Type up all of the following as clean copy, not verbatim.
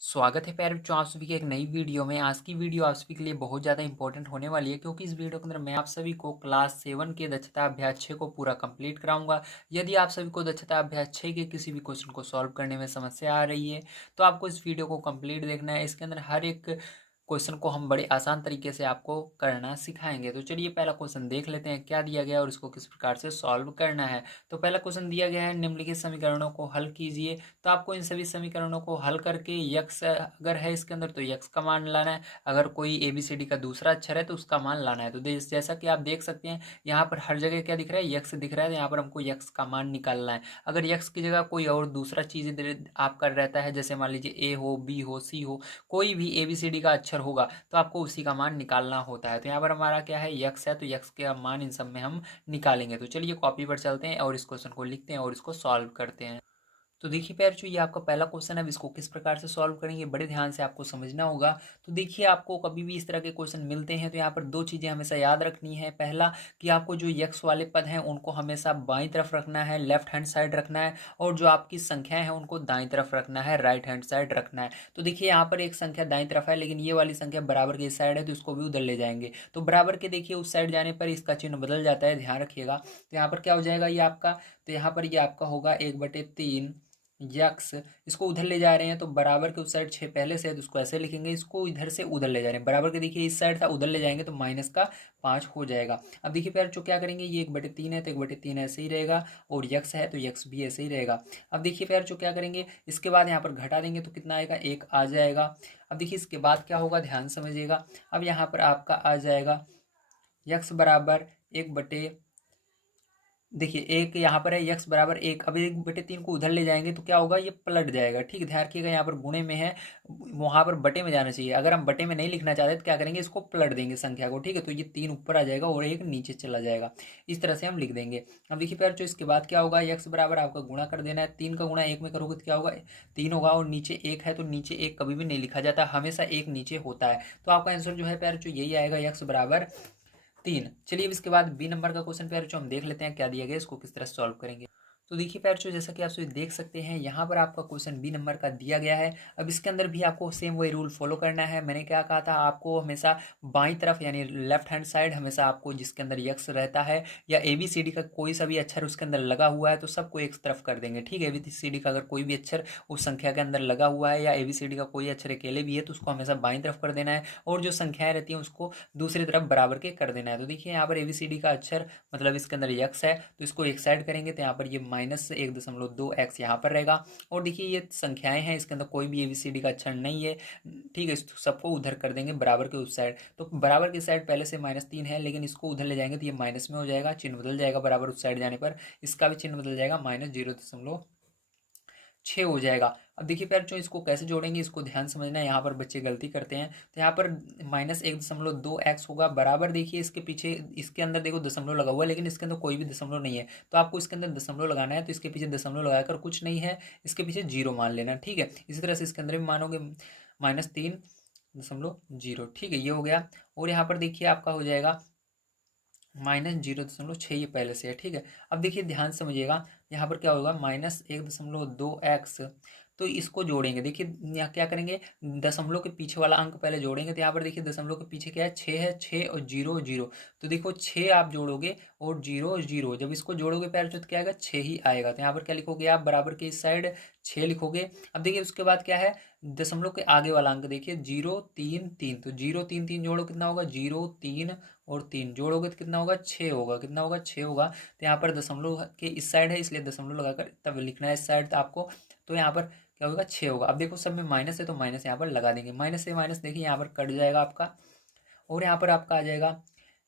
स्वागत है प्यारे बच्चों, आप सभी की एक नई वीडियो में। आज की वीडियो आप सभी के लिए बहुत ज़्यादा इंपॉर्टेंट होने वाली है, क्योंकि इस वीडियो के अंदर मैं आप सभी को क्लास 7 के दक्षता अभ्यास 6 को पूरा कंप्लीट कराऊंगा। यदि आप सभी को दक्षता अभ्यास 6 के किसी भी क्वेश्चन को सॉल्व करने में समस्या आ रही है तो आपको इस वीडियो को कंप्लीट देखना है। इसके अंदर हर एक क्वेश्चन को हम बड़े आसान तरीके से आपको करना सिखाएंगे। तो चलिए पहला क्वेश्चन देख लेते हैं, क्या दिया गया है और इसको किस प्रकार से सॉल्व करना है। तो पहला क्वेश्चन दिया गया है, निम्नलिखित समीकरणों को हल कीजिए। तो आपको इन सभी समीकरणों को हल करके यक्स अगर है इसके अंदर तो यक्स का मान लाना है, अगर कोई ए बी सी डी का दूसरा अक्षर है तो उसका मान लाना है। तो जैसा कि आप देख सकते हैं यहाँ पर हर जगह क्या दिख रहा है, यक्स दिख रहा है। तो यहाँ पर हमको यक्स का मान निकालना है। अगर यक्स की जगह कोई और दूसरा चीज़ आपका रहता है, जैसे मान लीजिए ए हो, बी हो, सी हो, कोई भी ए बी सी डी का अक्षर होगा तो आपको उसी का मान निकालना होता है। तो यहाँ पर हमारा क्या है, यक्स है, तो यक्स के मान इन सब में हम निकालेंगे। तो चलिए कॉपी पर चलते हैं और इस क्वेश्चन को लिखते हैं और इसको सॉल्व करते हैं। तो देखिए प्यारे बच्चों, ये आपका पहला क्वेश्चन है। अब इसको किस प्रकार से सॉल्व करेंगे बड़े ध्यान से आपको समझना होगा। तो देखिए, आपको कभी भी इस तरह के क्वेश्चन मिलते हैं तो यहाँ पर दो चीज़ें हमेशा याद रखनी है। पहला कि आपको जो यक्स वाले पद हैं उनको हमेशा बाईं तरफ रखना है, लेफ्ट हैंड साइड रखना है, और जो आपकी संख्याएं हैं उनको दाईं तरफ रखना है, राइट हैंड साइड रखना है। तो देखिए यहाँ पर एक संख्या दाईं तरफ है, लेकिन ये वाली संख्या बराबर के साइड है, तो इसको भी उधर ले जाएंगे। तो बराबर के देखिए उस साइड जाने पर इसका चिन्ह बदल जाता है, ध्यान रखिएगा। तो यहाँ पर क्या हो जाएगा ये आपका, तो यहाँ पर ये आपका होगा 1/3 यक्स। इसको उधर ले जा रहे हैं तो बराबर के उस साइड 6 पहले से है तो उसको ऐसे लिखेंगे, इसको इधर से उधर ले जा रहे हैं। बराबर के देखिए इस साइड था, उधर ले जाएंगे तो माइनस का 5 हो जाएगा। अब देखिए प्यार जो क्या करेंगे, ये 1/3 है तो 1/3 ऐसे ही रहेगा, और यक्स है तो यक्स भी ऐसे ही रहेगा। अब देखिए प्यार जो क्या करेंगे, इसके बाद यहाँ पर घटा देंगे तो कितना आएगा, 1 आ जाएगा। अब देखिए इसके बाद क्या होगा, ध्यान समझिएगा। अब यहाँ पर आपका आ जाएगा यक्स बराबर 1/, देखिए एक यहाँ पर है यक्स बराबर 1। अब 1/3 को उधर ले जाएंगे तो क्या होगा, ये पलट जाएगा। ठीक है, ध्यान रखिएगा, यहाँ पर गुणे में है, वहां पर बटे में जाना चाहिए। अगर हम बटे में नहीं लिखना चाहते तो क्या करेंगे, इसको पलट देंगे संख्या को। ठीक है, तो ये 3 ऊपर आ जाएगा और 1 नीचे चला जाएगा। इस तरह से हम लिख देंगे। अब देखिए प्यार, जो इसके बाद क्या होगा, यक्स बराबर आपका गुणा कर देना है। 3 का गुणा 1 में करोगे तो क्या होगा, 3 होगा, और नीचे 1 है तो नीचे 1 कभी भी नहीं लिखा जाता, हमेशा 1 नीचे होता है। तो आपका आंसर जो है प्यार जो यही आएगा, यक्स बराबर 3। चलिए अब इसके बाद बी नंबर का क्वेश्चन प्यारे जो हम देख लेते हैं क्या दिया गया, इसको किस तरह सॉल्व करेंगे। तो देखिए प्यारे जो, जैसा कि आप सभी देख सकते हैं यहाँ पर आपका क्वेश्चन बी नंबर का दिया गया है। अब इसके अंदर भी आपको सेम वही रूल फॉलो करना है। मैंने क्या कहा था आपको, हमेशा बाईं तरफ यानी लेफ्ट हैंड साइड हमेशा आपको, जिसके अंदर यक्स रहता है या ए बी सी डी का कोई सा भी अक्षर उसके अंदर लगा हुआ है तो सबको एक तरफ कर देंगे। ठीक है, ए बी सी डी का अगर कोई भी अक्षर उस संख्या के अंदर लगा हुआ है या ए बी सी डी का कोई अक्षर अकेले भी है तो उसको हमेशा बाईं तरफ कर देना है, और जो संख्याएं रहती हैं उसको दूसरी तरफ बराबर के कर देना है। तो देखिए यहाँ पर एबीसीडी का अक्षर मतलब इसके अंदर यक्स है तो इसको एक साइड करेंगे तो यहाँ पर ये -1.2x यहाँ पर रहेगा। और देखिए ये संख्याएं हैं, इसके अंदर कोई भी एबीसीडी का अक्षर नहीं है। ठीक है, इस सबको उधर कर देंगे बराबर के उस साइड। तो बराबर की साइड पहले से -3 है, लेकिन इसको उधर ले जाएंगे तो ये माइनस में हो जाएगा, चिन्ह बदल जाएगा बराबर उस साइड जाने पर। इसका भी चिन्ह बदल जाएगा, -0.6 हो जाएगा। अब देखिए प्यार जो इसको कैसे जोड़ेंगे, इसको ध्यान समझना है। यहाँ पर बच्चे गलती करते हैं, तो यहाँ पर -1.2x होगा बराबर, देखिए इसके पीछे इसके अंदर देखो दशमलव लगा हुआ है, लेकिन इसके अंदर कोई भी दशमलव नहीं है। तो आपको इसके अंदर दशमलव लगाना है, तो इसके पीछे दशमलव लगाकर कुछ नहीं है, इसके पीछे 0 मान लेना। ठीक है, इसी तरह से इसके अंदर भी मानोगे -3.0। ठीक है, ये हो गया। और यहाँ पर देखिए आपका हो जाएगा -0.6, ये पहले से है। ठीक है, अब देखिए ध्यान समझिएगा, यहाँ पर क्या होगा, -1.2x। तो इसको जोड़ेंगे, देखिए यहाँ क्या करेंगे, दशमलव के पीछे वाला अंक पहले जोड़ेंगे। तो यहाँ पर देखिए दशमलव के पीछे क्या है, 6 है, 6 और 0 0। तो देखो 6 आप जोड़ोगे और 0 0, जब इसको जोड़ोगे पैर तो क्या आएगा, 6 ही आएगा। तो यहाँ पर क्या लिखोगे आप, बराबर के इस साइड 6 लिखोगे। अब देखिए उसके बाद क्या है, दशमलव के आगे वाला अंक देखिए 0 3 3, तो 0 3 3 जोड़ो कितना होगा, 0 3 और 3 जोड़ोगे तो कितना होगा, 6 होगा। कितना होगा, 6 होगा। तो यहाँ पर दशमलव के इस साइड है इसलिए दशमलव लगाकर तब लिखना है इस साइड आपको। तो यहाँ पर क्या होगा, 6 होगा। अब देखो सब में माइनस है तो माइनस यहाँ पर लगा देंगे, माइनस से माइनस देखिए यहाँ पर कट जाएगा आपका। और यहाँ पर आपका आ जाएगा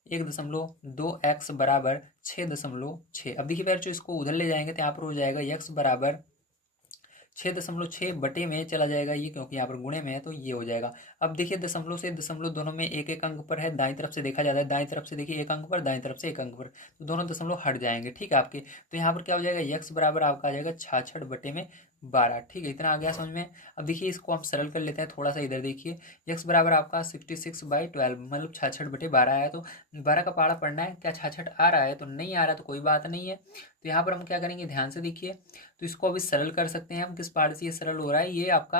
1.2x बराबर 6.6। अब देखिए फिर जो इसको उधर ले जाएंगे तो यहाँ पर हो जाएगा यक्स बराबर 6.6 बटे में चला जाएगा ये, क्योंकि यहाँ पर गुणे में है तो ये हो जाएगा। अब देखिए दशमलव से दशमलव दोनों में एक एक अंक पर है, दाईं तरफ से देखा जाता है, दाईं तरफ से देखिए एक अंक पर, दाईं तरफ से एक अंक पर, तो दोनों दशमलव हट जाएंगे। ठीक है आपके, तो यहाँ पर क्या हो जाएगा, यक्स बराबर आपका आ जाएगा 66/12। ठीक है, इतना आ गया समझ में। अब देखिए इसको हम सरल कर लेते हैं, थोड़ा सा इधर देखिए, यक्स बराबर आपका 66/12 मतलब 66/12 आया। तो 12 का पहाड़ा पढ़ना है, क्या 66 आ रहा है, तो नहीं आ रहा तो कोई बात नहीं है। तो यहाँ पर हम क्या करेंगे, ध्यान से देखिए, तो इसको अभी सरल कर सकते हैं हम। किस पार्ट से ये सरल हो रहा है, ये आपका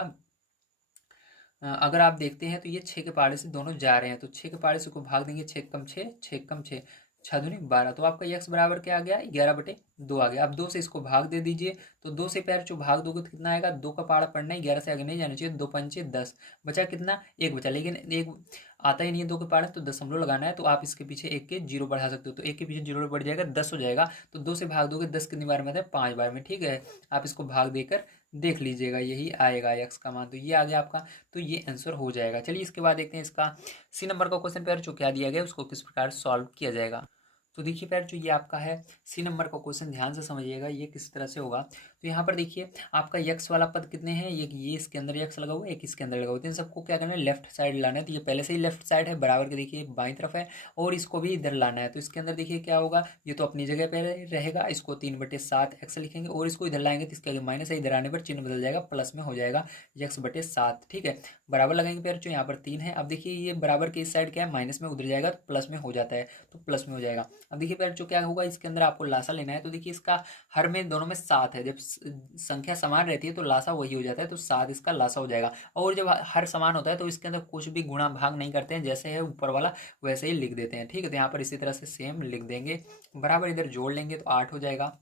अगर आप देखते हैं तो ये 6 के पहाड़े से दोनों जा रहे हैं, तो 6 के पहाड़े से को भाग देंगे, 6 कम 6, 6 कम 6, 6 दूनी 12, तो आपका x बराबर क्या आ गया, 11/2 आ गया। अब 2 से इसको भाग दे दीजिए, तो 2 से पैर जो भाग दोगे तो कितना आएगा, 2 का पहाड़ा पढ़ना है, 11 से आगे नहीं जाना चाहिए, 2 पंचे 10, बचा कितना, एक बचा, लेकिन एक आता ही नहीं है 2 के पहाड़े, तो दशमलव लगाना है, तो आप इसके पीछे एक के जीरो बढ़ा सकते हो, तो एक के पीछे जीरो बढ़ जाएगा, 10 हो जाएगा, तो 2 से भाग दोगे 10 कितनी बार में आता है, 5 बार में, ठीक है। आप इसको भाग देकर देख लीजिएगा, यही आएगा x का मान, तो ये आ गया आपका, तो ये आंसर हो जाएगा। चलिए इसके बाद देखते हैं इसका सी नंबर का क्वेश्चन पेयर जो क्या दिया गया उसको किस प्रकार सॉल्व किया जाएगा। तो देखिए पैर जो ये आपका है सी नंबर का क्वेश्चन, ध्यान से समझिएगा ये किस तरह से होगा। तो यहाँ पर देखिए आपका यक्स वाला पद कितने हैं, ये इसके अंदर यक्स लगा हुआ है, एक इसके अंदर लगा हुआ है, तो इन सबको क्या करना है, लेफ्ट साइड लाना है। तो ये पहले से ही लेफ्ट साइड है, बराबर के देखिए बाईं तरफ है, और इसको भी इधर लाना है। तो इसके अंदर देखिए क्या होगा, ये तो अपनी जगह पर रहेगा, इसको 3/7 एक्स लिखेंगे, और इसको इधर लाएंगे तो इसके आगे माइनस है, इधर आने पर चिन्ह बदल जाएगा, प्लस में हो जाएगा x/7, ठीक है। बराबर लगाएंगे पैर जो यहाँ पर 3 है। अब देखिए ये बराबर के इस साइड क्या है, माइनस में उधर जाएगा तो प्लस में हो जाता है, तो प्लस में हो जाएगा। अब देखिए पैर जो क्या होगा, इसके अंदर आपको लासा लेना है। तो देखिए इसका हर में दोनों में 7 है, जब संख्या समान रहती है तो लासा वही हो जाता है, तो 7 इसका लासा हो जाएगा। और जब हर समान होता है तो इसके अंदर कुछ भी गुणा भाग नहीं करते हैं, जैसे है ऊपर वाला वैसे ही लिख देते हैं, ठीक है। तो यहाँ पर इसी तरह से सेम लिख देंगे, बराबर इधर जोड़ लेंगे तो 8 हो जाएगा।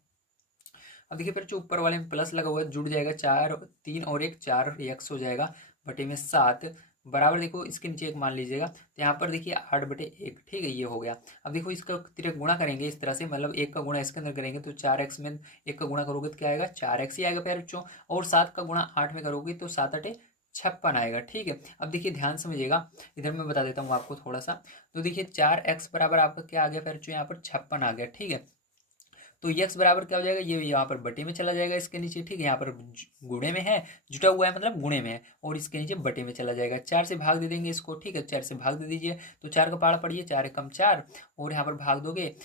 अब देखिए फिर जो ऊपर वाले में प्लस लगा हुआ है जुड़ जाएगा, 4 3 और 1 4 एक्स हो जाएगा, बटे में 7, बराबर देखो इसके नीचे एक मान लीजिएगा, तो यहाँ पर देखिए 8/1, ठीक है, ये हो गया। अब देखो इसका तिरक गुणा करेंगे इस तरह से, मतलब 1 का गुणा इसके अंदर करेंगे तो 4x में 1 का गुणा करोगे तो क्या आएगा, 4x ही आएगा प्यारे बच्चों, और 7 का गुणा 8 में करोगे तो 7×8 56 आएगा, ठीक है। अब देखिए ध्यान समझिएगा, इधर मैं बता देता हूँ आपको थोड़ा सा। तो देखिए 4x बराबर आपका क्या आ गया प्यारे बच्चों, यहाँ पर 56 आ गया, ठीक है। तो x बराबर क्या हो जाएगा, ये यहाँ पर बटे में चला जाएगा, इसके नीचे, ठीक है, यहाँ पर गुणे में है, जुटा हुआ है मतलब गुणे में है, और इसके नीचे बटे में चला जाएगा। 4 से भाग दे देंगे इसको, ठीक है, 4 से भाग दे दीजिए, तो 4 का पहाड़ा पड़िए, 4 कम 4, और यहाँ पर भाग दोगे,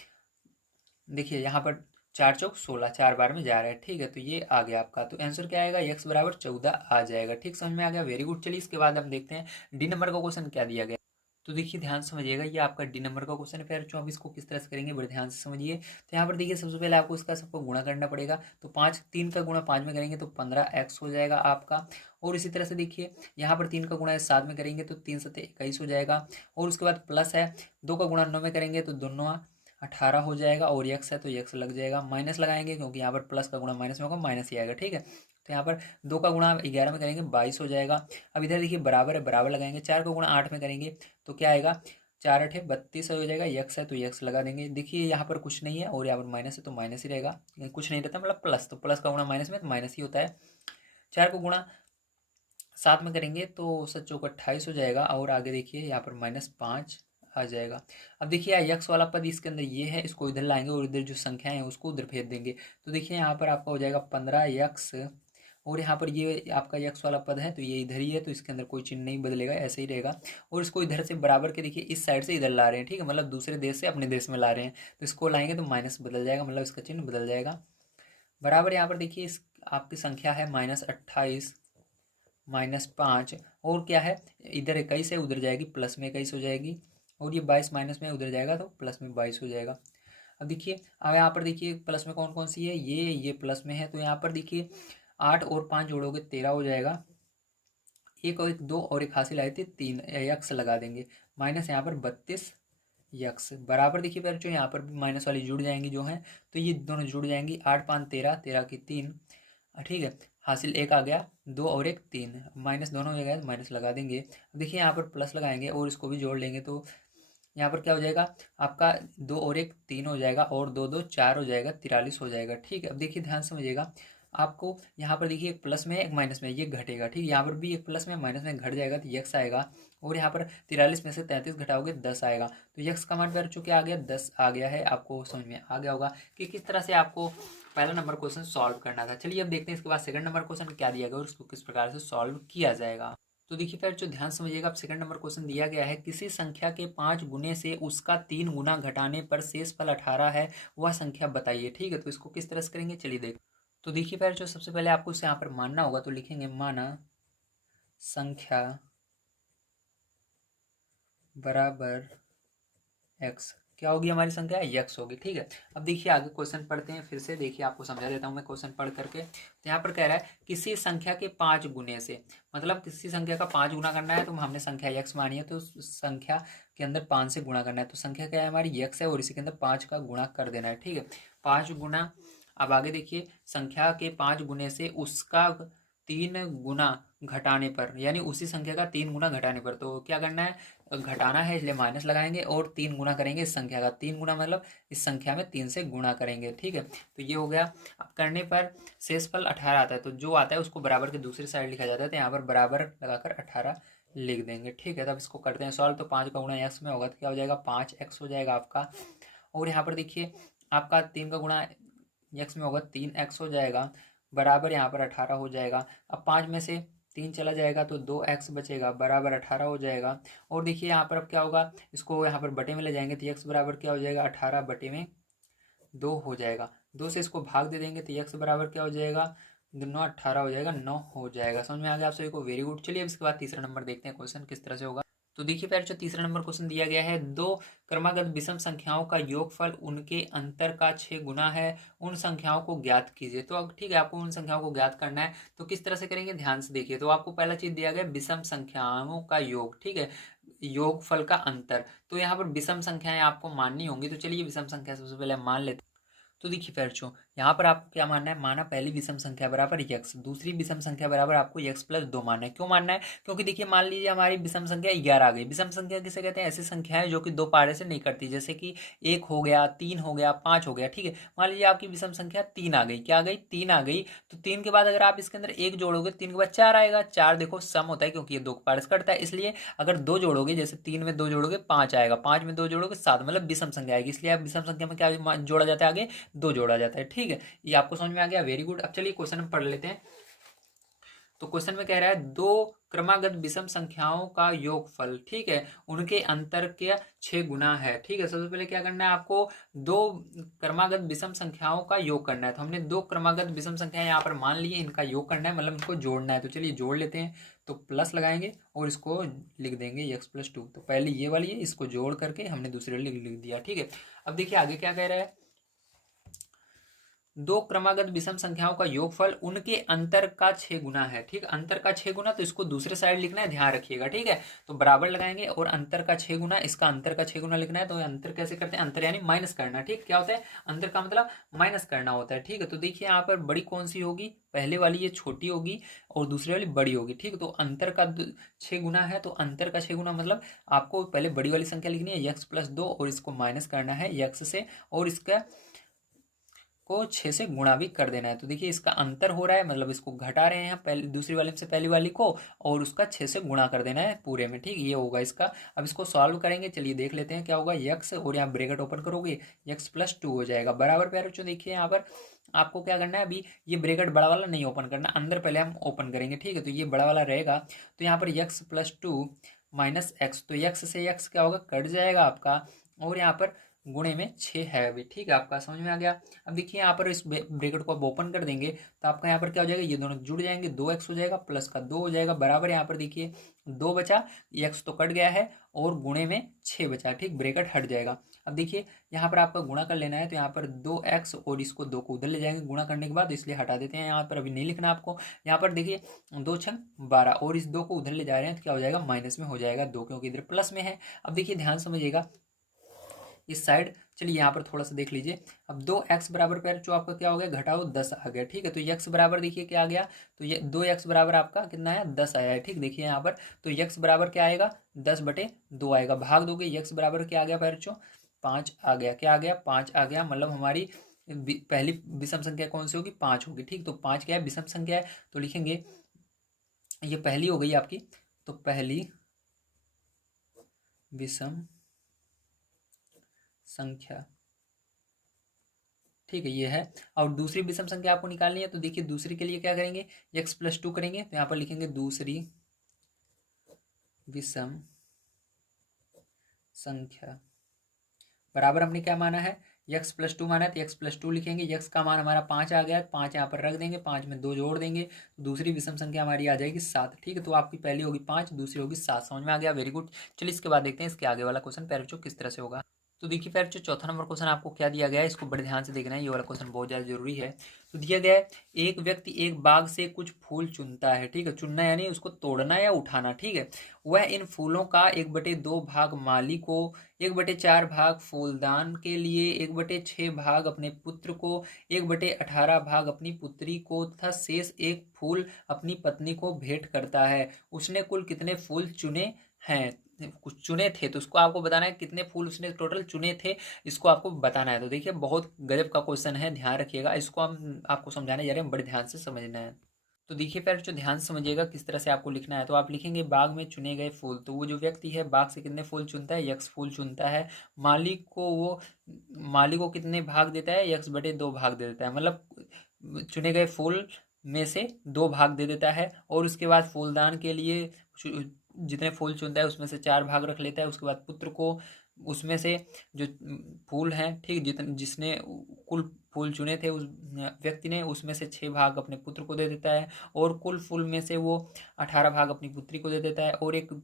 देखिए यहाँ पर 4 चौक 16, 4 बार में जा रहा है, ठीक है। तो ये आ गया आपका, तो आंसर क्या आएगा, x बराबर 14 आ जाएगा, ठीक, समझ में आ गया, वेरी गुड। चलिए इसके बाद हम देखते हैं डी नंबर का क्वेश्चन क्या दिया गया। तो देखिए ध्यान समझिएगा, ये आपका डी नंबर का क्वेश्चन है, फिर जो अब इसको किस तरह से करेंगे बड़े ध्यान से समझिए। तो यहाँ पर देखिए सबसे पहले आपको इसका सबको गुणा करना पड़ेगा, तो 5 3 का गुणा 5 में करेंगे तो 15x हो जाएगा आपका। और इसी तरह से देखिए यहाँ पर 3 का गुणा 7 में करेंगे तो 3 7 21 हो जाएगा, और उसके बाद प्लस है, 2 का गुणा 9 में करेंगे तो 2 9 18 हो जाएगा, और यक्स है तो यक्स लग जाएगा, माइनस लगाएंगे क्योंकि यहाँ पर प्लस का गुणा माइनस में होगा, माइनस ही आएगा, ठीक है। तो यहाँ पर 2 का गुणा 11 में करेंगे 22 हो जाएगा। अब इधर देखिए बराबर है, बराबर लगाएंगे, 4 का गुणा 8 में करेंगे तो क्या आएगा, 4 8 32 हो जाएगा, यक्स है तो यक्स लगा देंगे। देखिए यहाँ पर कुछ नहीं है, और यहाँ पर माइनस है तो माइनस ही रहेगा, कुछ नहीं रहता मतलब प्लस, तो प्लस का गुणा माइनस में तो माइनस ही होता है। 4 को गुणा 7 में करेंगे तो 7 चौक 28 हो जाएगा, और आगे देखिए यहाँ पर -5 आ जाएगा। अब देखिए यक्स वाला पद इसके अंदर ये है, इसको इधर लाएंगे और इधर जो संख्या है उसको उधर भेज देंगे, तो देखिए यहाँ पर आपका हो जाएगा 15x, और यहाँ पर ये आपका यक्स वाला पद है तो ये इधर ही है, तो इसके अंदर कोई चिन्ह नहीं बदलेगा, ऐसे ही रहेगा। और इसको इधर से बराबर के देखिए इस साइड से इधर ला रहे हैं, ठीक है, मतलब दूसरे देश से अपने देश में ला रहे हैं, तो इसको लाएंगे तो माइनस बदल जाएगा, मतलब इसका चिन्ह बदल जाएगा। बराबर यहाँ पर देखिए इस आपकी संख्या है -28 -5, और क्या है, इधर 21 है उधर जाएगी प्लस में 21 हो जाएगी, और ये 22 माइनस में उधर जाएगा तो प्लस में 22 हो जाएगा। अब देखिए अब यहाँ पर देखिए प्लस में कौन कौन सी है, ये प्लस में है, तो यहाँ पर देखिए 8 और 5 जोड़ोगे 13 हो जाएगा, एक और एक 2 और एक हासिल आए थे 3, यक्स लगा देंगे, माइनस यहाँ पर 32 यक्स, बराबर देखिए फिर जो यहाँ पर भी माइनस वाली जुड़ जाएंगी जो है, तो ये दोनों जुड़ जाएंगी, 8 5 13, 13 की 3, ठीक है, हासिल एक आ गया, 2 और एक 3, माइनस दोनों जगह माइनस लगा देंगे। अब देखिए यहाँ पर प्लस लगाएंगे और इसको भी जोड़ लेंगे, तो यहाँ पर क्या हो जाएगा आपका 2 और एक 3 हो जाएगा, और 2 2 4 हो जाएगा, 43 हो जाएगा, ठीक है। अब देखिए ध्यान समझिएगा, आपको यहाँ पर देखिए एक प्लस में एक माइनस में, ये घटेगा, ठीक है, यहाँ पर भी एक प्लस में माइनस में घट जाएगा तो यक्स आएगा, और यहाँ पर 43 में से 33 घटाओगे 10 आएगा, तो यक्स का मान पर चूँकि आ गया 10 आ गया है, आपको समझ में आ गया होगा कि किस तरह से आपको पहला नंबर क्वेश्चन सॉल्व करना था। चलिए अब देखते हैं इसके बाद सेकंड नंबर क्वेश्चन क्या दिया गया और उसको किस प्रकार से सॉल्व किया जाएगा। तो देखिए फिर जो ध्यान समझिएगा, अब सेकंड नंबर क्वेश्चन दिया गया है, किसी संख्या के 5 गुने से उसका 3 गुना घटाने पर शेष फल 18 है, वह संख्या बताइए, ठीक है। तो इसको किस तरह से करेंगे चलिए देख। तो देखिए फिर जो सबसे पहले आपको इसे यहाँ पर मानना होगा, तो लिखेंगे माना संख्या बराबर x क्या होगी हमारी संख्या, यक्स होगी। ठीक है, अब देखिए आगे क्वेश्चन पढ़ते हैं, फिर से देखिए आपको समझा देता हूँ मैं क्वेश्चन पढ़ करके। तो यहाँ पर कह रहा है किसी संख्या के 5 गुने से, मतलब किसी संख्या का 5 गुना करना है, तो हमने संख्या यक्स मानी है, तो उस संख्या के अंदर 5 से गुणा करना है। तो संख्या क्या है हमारी, यक्स है, और इसी के अंदर 5 का गुणा कर देना है। ठीक है, 5 गुना, अब आगे देखिए संख्या के 5 गुने से उसका 3 गुना घटाने पर, यानी उसी संख्या का 3 गुना घटाने पर, तो क्या करना है, घटाना है, इसलिए माइनस लगाएंगे और 3 गुना करेंगे इस संख्या का। 3 गुना मतलब इस संख्या में 3 से गुणा करेंगे। ठीक है, तो ये हो गया। अब करने पर शेषफल 18 आता है, तो जो आता है उसको बराबर के दूसरी साइड लिखा जाता है, तो यहाँ पर बराबर लगाकर 18 लिख देंगे। ठीक है, तब इसको करते हैं सॉल्व। तो 5 का गुणा एक्स में होगा तो क्या हो जाएगा, 5x हो जाएगा आपका। और यहाँ पर देखिए आपका 3 का गुणा एक्स में होगा, 3x हो जाएगा, बराबर यहाँ पर 18 हो जाएगा। अब 5 में से 3 चला जाएगा तो 2x बचेगा, बराबर 18 हो जाएगा। और देखिए यहाँ पर अब क्या होगा, इसको यहाँ पर बटे में ले जाएंगे तो x बराबर क्या हो जाएगा, 18 बटे में 2 हो जाएगा। 2 से इसको भाग दे देंगे तो x बराबर क्या हो जाएगा, 9 18 हो जाएगा, 9 हो जाएगा। समझ में आ गया आप सभी को, वेरी गुड। चलिए अब इसके बाद तीसरा नंबर देखते हैं क्वेश्चन किस तरह से होगा। तो देखिए फिर जो तीसरा नंबर क्वेश्चन दिया गया है, दो क्रमागत विषम संख्याओं का योगफल उनके अंतर का 6 गुना है, उन संख्याओं को ज्ञात कीजिए। तो अब ठीक है, आपको उन संख्याओं को ज्ञात करना है, तो किस तरह से करेंगे ध्यान से देखिए। तो आपको पहला चीज दिया गया विषम संख्याओं का योग, ठीक है, योगफल का अंतर। तो यहाँ पर विषम संख्याएं आपको माननी होंगी, तो चलिए विषम संख्या सबसे पहले हम मान लेते हैं। तो देखिए बच्चों, यहाँ पर आपको क्या मानना है, माना पहली विषम संख्या बराबर यक्स, दूसरी विषम संख्या बराबर आपको यक्स प्लस 2 मानना है। क्यों मानना है, क्योंकि देखिए मान लीजिए हमारी विषम संख्या 11 आ गई। विषम संख्या किसे कहते हैं, ऐसी संख्याएं जो कि दो पारे से नहीं करती, जैसे कि 1 हो गया, 3 हो गया, 5 हो गया। ठीक है, मान लीजिए आपकी विषम संख्या 3 आ गई, क्या आ गई, 3 आ गई, तो 3 के बाद अगर आप इसके अंदर 1 जोड़ोगे, 3 के बाद 4 आएगा। 4 देखो सम होता है, क्योंकि ये दो पारे से कटता है, इसलिए अगर 2 जोड़ोगे, जैसे 3 में 2 जोड़ोगे 5 आएगा, 5 में 2 जोड़ोगे 7, मतलब विषम संख्या आएगी। इसलिए आप विषम संख्या में क्या जोड़ा जाता है, आगे 2 जोड़ा जाता है। ठीक है, ये आपको समझ में आ गया, वेरी गुड। अब चलिए क्वेश्चन हम पढ़ लेते हैं। तो क्वेश्चन में कह रहा है दो क्रमागत विषम संख्याओं का योगफल, ठीक है, उनके अंतर के 6 गुना है। ठीक है, सबसे पहले क्या करना है आपको, दो क्रमागत विषम संख्याओं का योग करना है। तो हमने दो क्रमागत विषम संख्याएं यहाँ पर मान लिए, इनका योग करना है, मतलब इनको जोड़ना है। तो चलिए जोड़ लेते हैं, तो प्लस लगाएंगे और इसको लिख देंगे x प्लस 2। तो पहले ये वाली है, इसको जोड़ करके हमने दूसरे लिख दिया। ठीक है, अब देखिए आगे क्या कह रहा है, दो क्रमागत विषम संख्याओं का योगफल उनके अंतर का 6 गुना है। ठीक, अंतर का 6 गुना, तो इसको दूसरे साइड लिखना है, ध्यान रखिएगा। ठीक है, तो बराबर लगाएंगे और अंतर का 6 गुना, इसका अंतर का 6 गुना लिखना है। तो अंतर कैसे करते हैं, अंतर यानी माइनस करना। ठीक, क्या होता है अंतर का मतलब माइनस करना होता है। ठीक है, तो देखिए यहाँ पर बड़ी कौन सी होगी, पहले वाली ये छोटी होगी और दूसरी वाली बड़ी होगी। ठीक, तो अंतर का 6 गुना है, तो अंतर का 6 गुना मतलब आपको पहले बड़ी वाली संख्या लिखनी है x प्लस 2 और इसको माइनस करना है x से, और इसका को 6 से गुणा भी कर देना है। तो देखिए इसका अंतर हो रहा है, मतलब इसको घटा रहे हैं पहले दूसरी वाले से पहली वाली को, और उसका 6 से गुणा कर देना है पूरे में। ठीक, ये होगा इसका। अब इसको सॉल्व करेंगे, चलिए देख लेते हैं क्या होगा। x और यहाँ ब्रैकेट ओपन करोगे, x प्लस 2 हो जाएगा, बराबर प्यारे बच्चों। देखिए यहाँ पर आपको क्या करना है, अभी ये ब्रैकेट बड़ा वाला नहीं ओपन करना, अंदर पहले हम ओपन करेंगे। ठीक है, तो ये बड़ा वाला रहेगा, तो यहाँ पर x प्लस 2 माइनस एक्स, तो x से x क्या होगा, कट जाएगा आपका, और यहाँ पर गुणे में 6 है अभी। ठीक है, आपका समझ में आ गया। अब देखिए यहाँ पर इस ब्रैकेट को आप ओपन कर देंगे, तो आपका यहाँ पर क्या हो जाएगा, ये दोनों जुड़ जाएंगे, 2x हो जाएगा प्लस का 2 हो जाएगा, बराबर यहाँ पर देखिए 2 बचा, x तो कट गया है, और गुणे में 6 बचा। ठीक, ब्रैकेट हट जाएगा। अब देखिए यहाँ पर आपका गुणा कर लेना है, तो यहाँ पर 2x और इसको 2 को उधर ले जाएंगे गुणा करने के बाद, इसलिए हटा देते हैं, यहाँ पर अभी नहीं लिखना आपको। यहाँ पर देखिए 2 छंग 12, और इस 2 को उधर ले जा रहे हैं, तो क्या हो जाएगा, माइनस में हो जाएगा 2, क्योंकि इधर प्लस में है। अब देखिए ध्यान समझिएगा इस साइड, चलिए यहाँ पर थोड़ा सा देख लीजिए। अब 2x बराबर पर जो आपका क्या हो गया, घटाओ 10 आ गया। ठीक है, तो x बराबर देखिए क्या आ गया, तो ये 2x बराबर आपका कितना है, 10 आया है। ठीक, देखिए यहाँ पर, तो x बराबर क्या आएगा, 10/2 आएगा, भाग दोगे, x बराबर क्या आ गया बच्चों, 5 आ गया। क्या आ गया, 5 आ गया, मतलब हमारी पहली विषम संख्या कौन सी होगी, 5 होगी। ठीक, तो 5 क्या है, विषम संख्या है, तो लिखेंगे ये पहली हो गई आपकी, तो पहली विषम संख्या। ठीक है, ये है। और दूसरी विषम संख्या आपको निकालनी है, तो देखिए दूसरी के लिए क्या करेंगे, x प्लस 2 करेंगे, तो यहाँ पर लिखेंगे दूसरी विषम संख्या, बराबर हमने क्या माना है, x प्लस 2 माना है, तो x प्लस 2 लिखेंगे, x का मान हमारा 5 आ गया है, 5 यहाँ पर रख देंगे, 5 में 2 जोड़ देंगे, तो दूसरी विषम संख्या हमारी आ जाएगी 7। ठीक है, तो आपकी पहली होगी 5, दूसरी होगी 7। समझ में आ गया, वेरी गुड। चलिए इसके बाद देखते हैं इसके आगे वाला क्वेश्चन पैर बच्चों किस तरह से होगा। तो देखिए फिर जो चौथा नंबर क्वेश्चन आपको क्या दिया गया है, इसको बड़े ध्यान से देखना है, ये वाला क्वेश्चन बहुत ज़्यादा जरूरी है। तो दिया गया है, एक व्यक्ति एक बाग से कुछ फूल चुनता है, ठीक है, चुनना यानी उसको तोड़ना या उठाना, ठीक है। वह इन फूलों का 1/2 भाग माली को, 1/4 भाग फूलदान के लिए, 1/6 भाग अपने पुत्र को, 1/18 भाग अपनी पुत्री को तथा शेष एक फूल अपनी पत्नी को भेंट करता है। उसने कुल कितने फूल चुने हैं, कुछ चुने थे, तो उसको आपको बताना है कितने फूल उसने टोटल चुने थे, इसको आपको बताना है। तो देखिए बहुत गजब का क्वेश्चन है, ध्यान रखिएगा, इसको हम आपको समझाने जा रहे हैं, बड़े ध्यान से समझना है। तो देखिए फिर जो ध्यान से समझिएगा किस तरह से आपको लिखना है। तो आप लिखेंगे बाग में चुने गए फूल, तो वो जो व्यक्ति है बाग से कितने फूल चुनता है, यक्स फूल चुनता है। मालिक को वो, मालिक को कितने भाग देता है, यक्स/2 भाग दे देता है, मतलब चुने गए फूल में से 2 भाग दे देता है। और उसके बाद फूलदान के लिए जितने फूल चुनता है उसमें से 4 भाग रख लेता है। उसके बाद पुत्र को उसमें से जो फूल हैं, ठीक, जितने जिसने कुल फूल चुने थे उस व्यक्ति ने, उसमें से 6 भाग अपने पुत्र को दे देता है। और कुल फूल में से वो 18 भाग अपनी पुत्री को दे देता है, और एक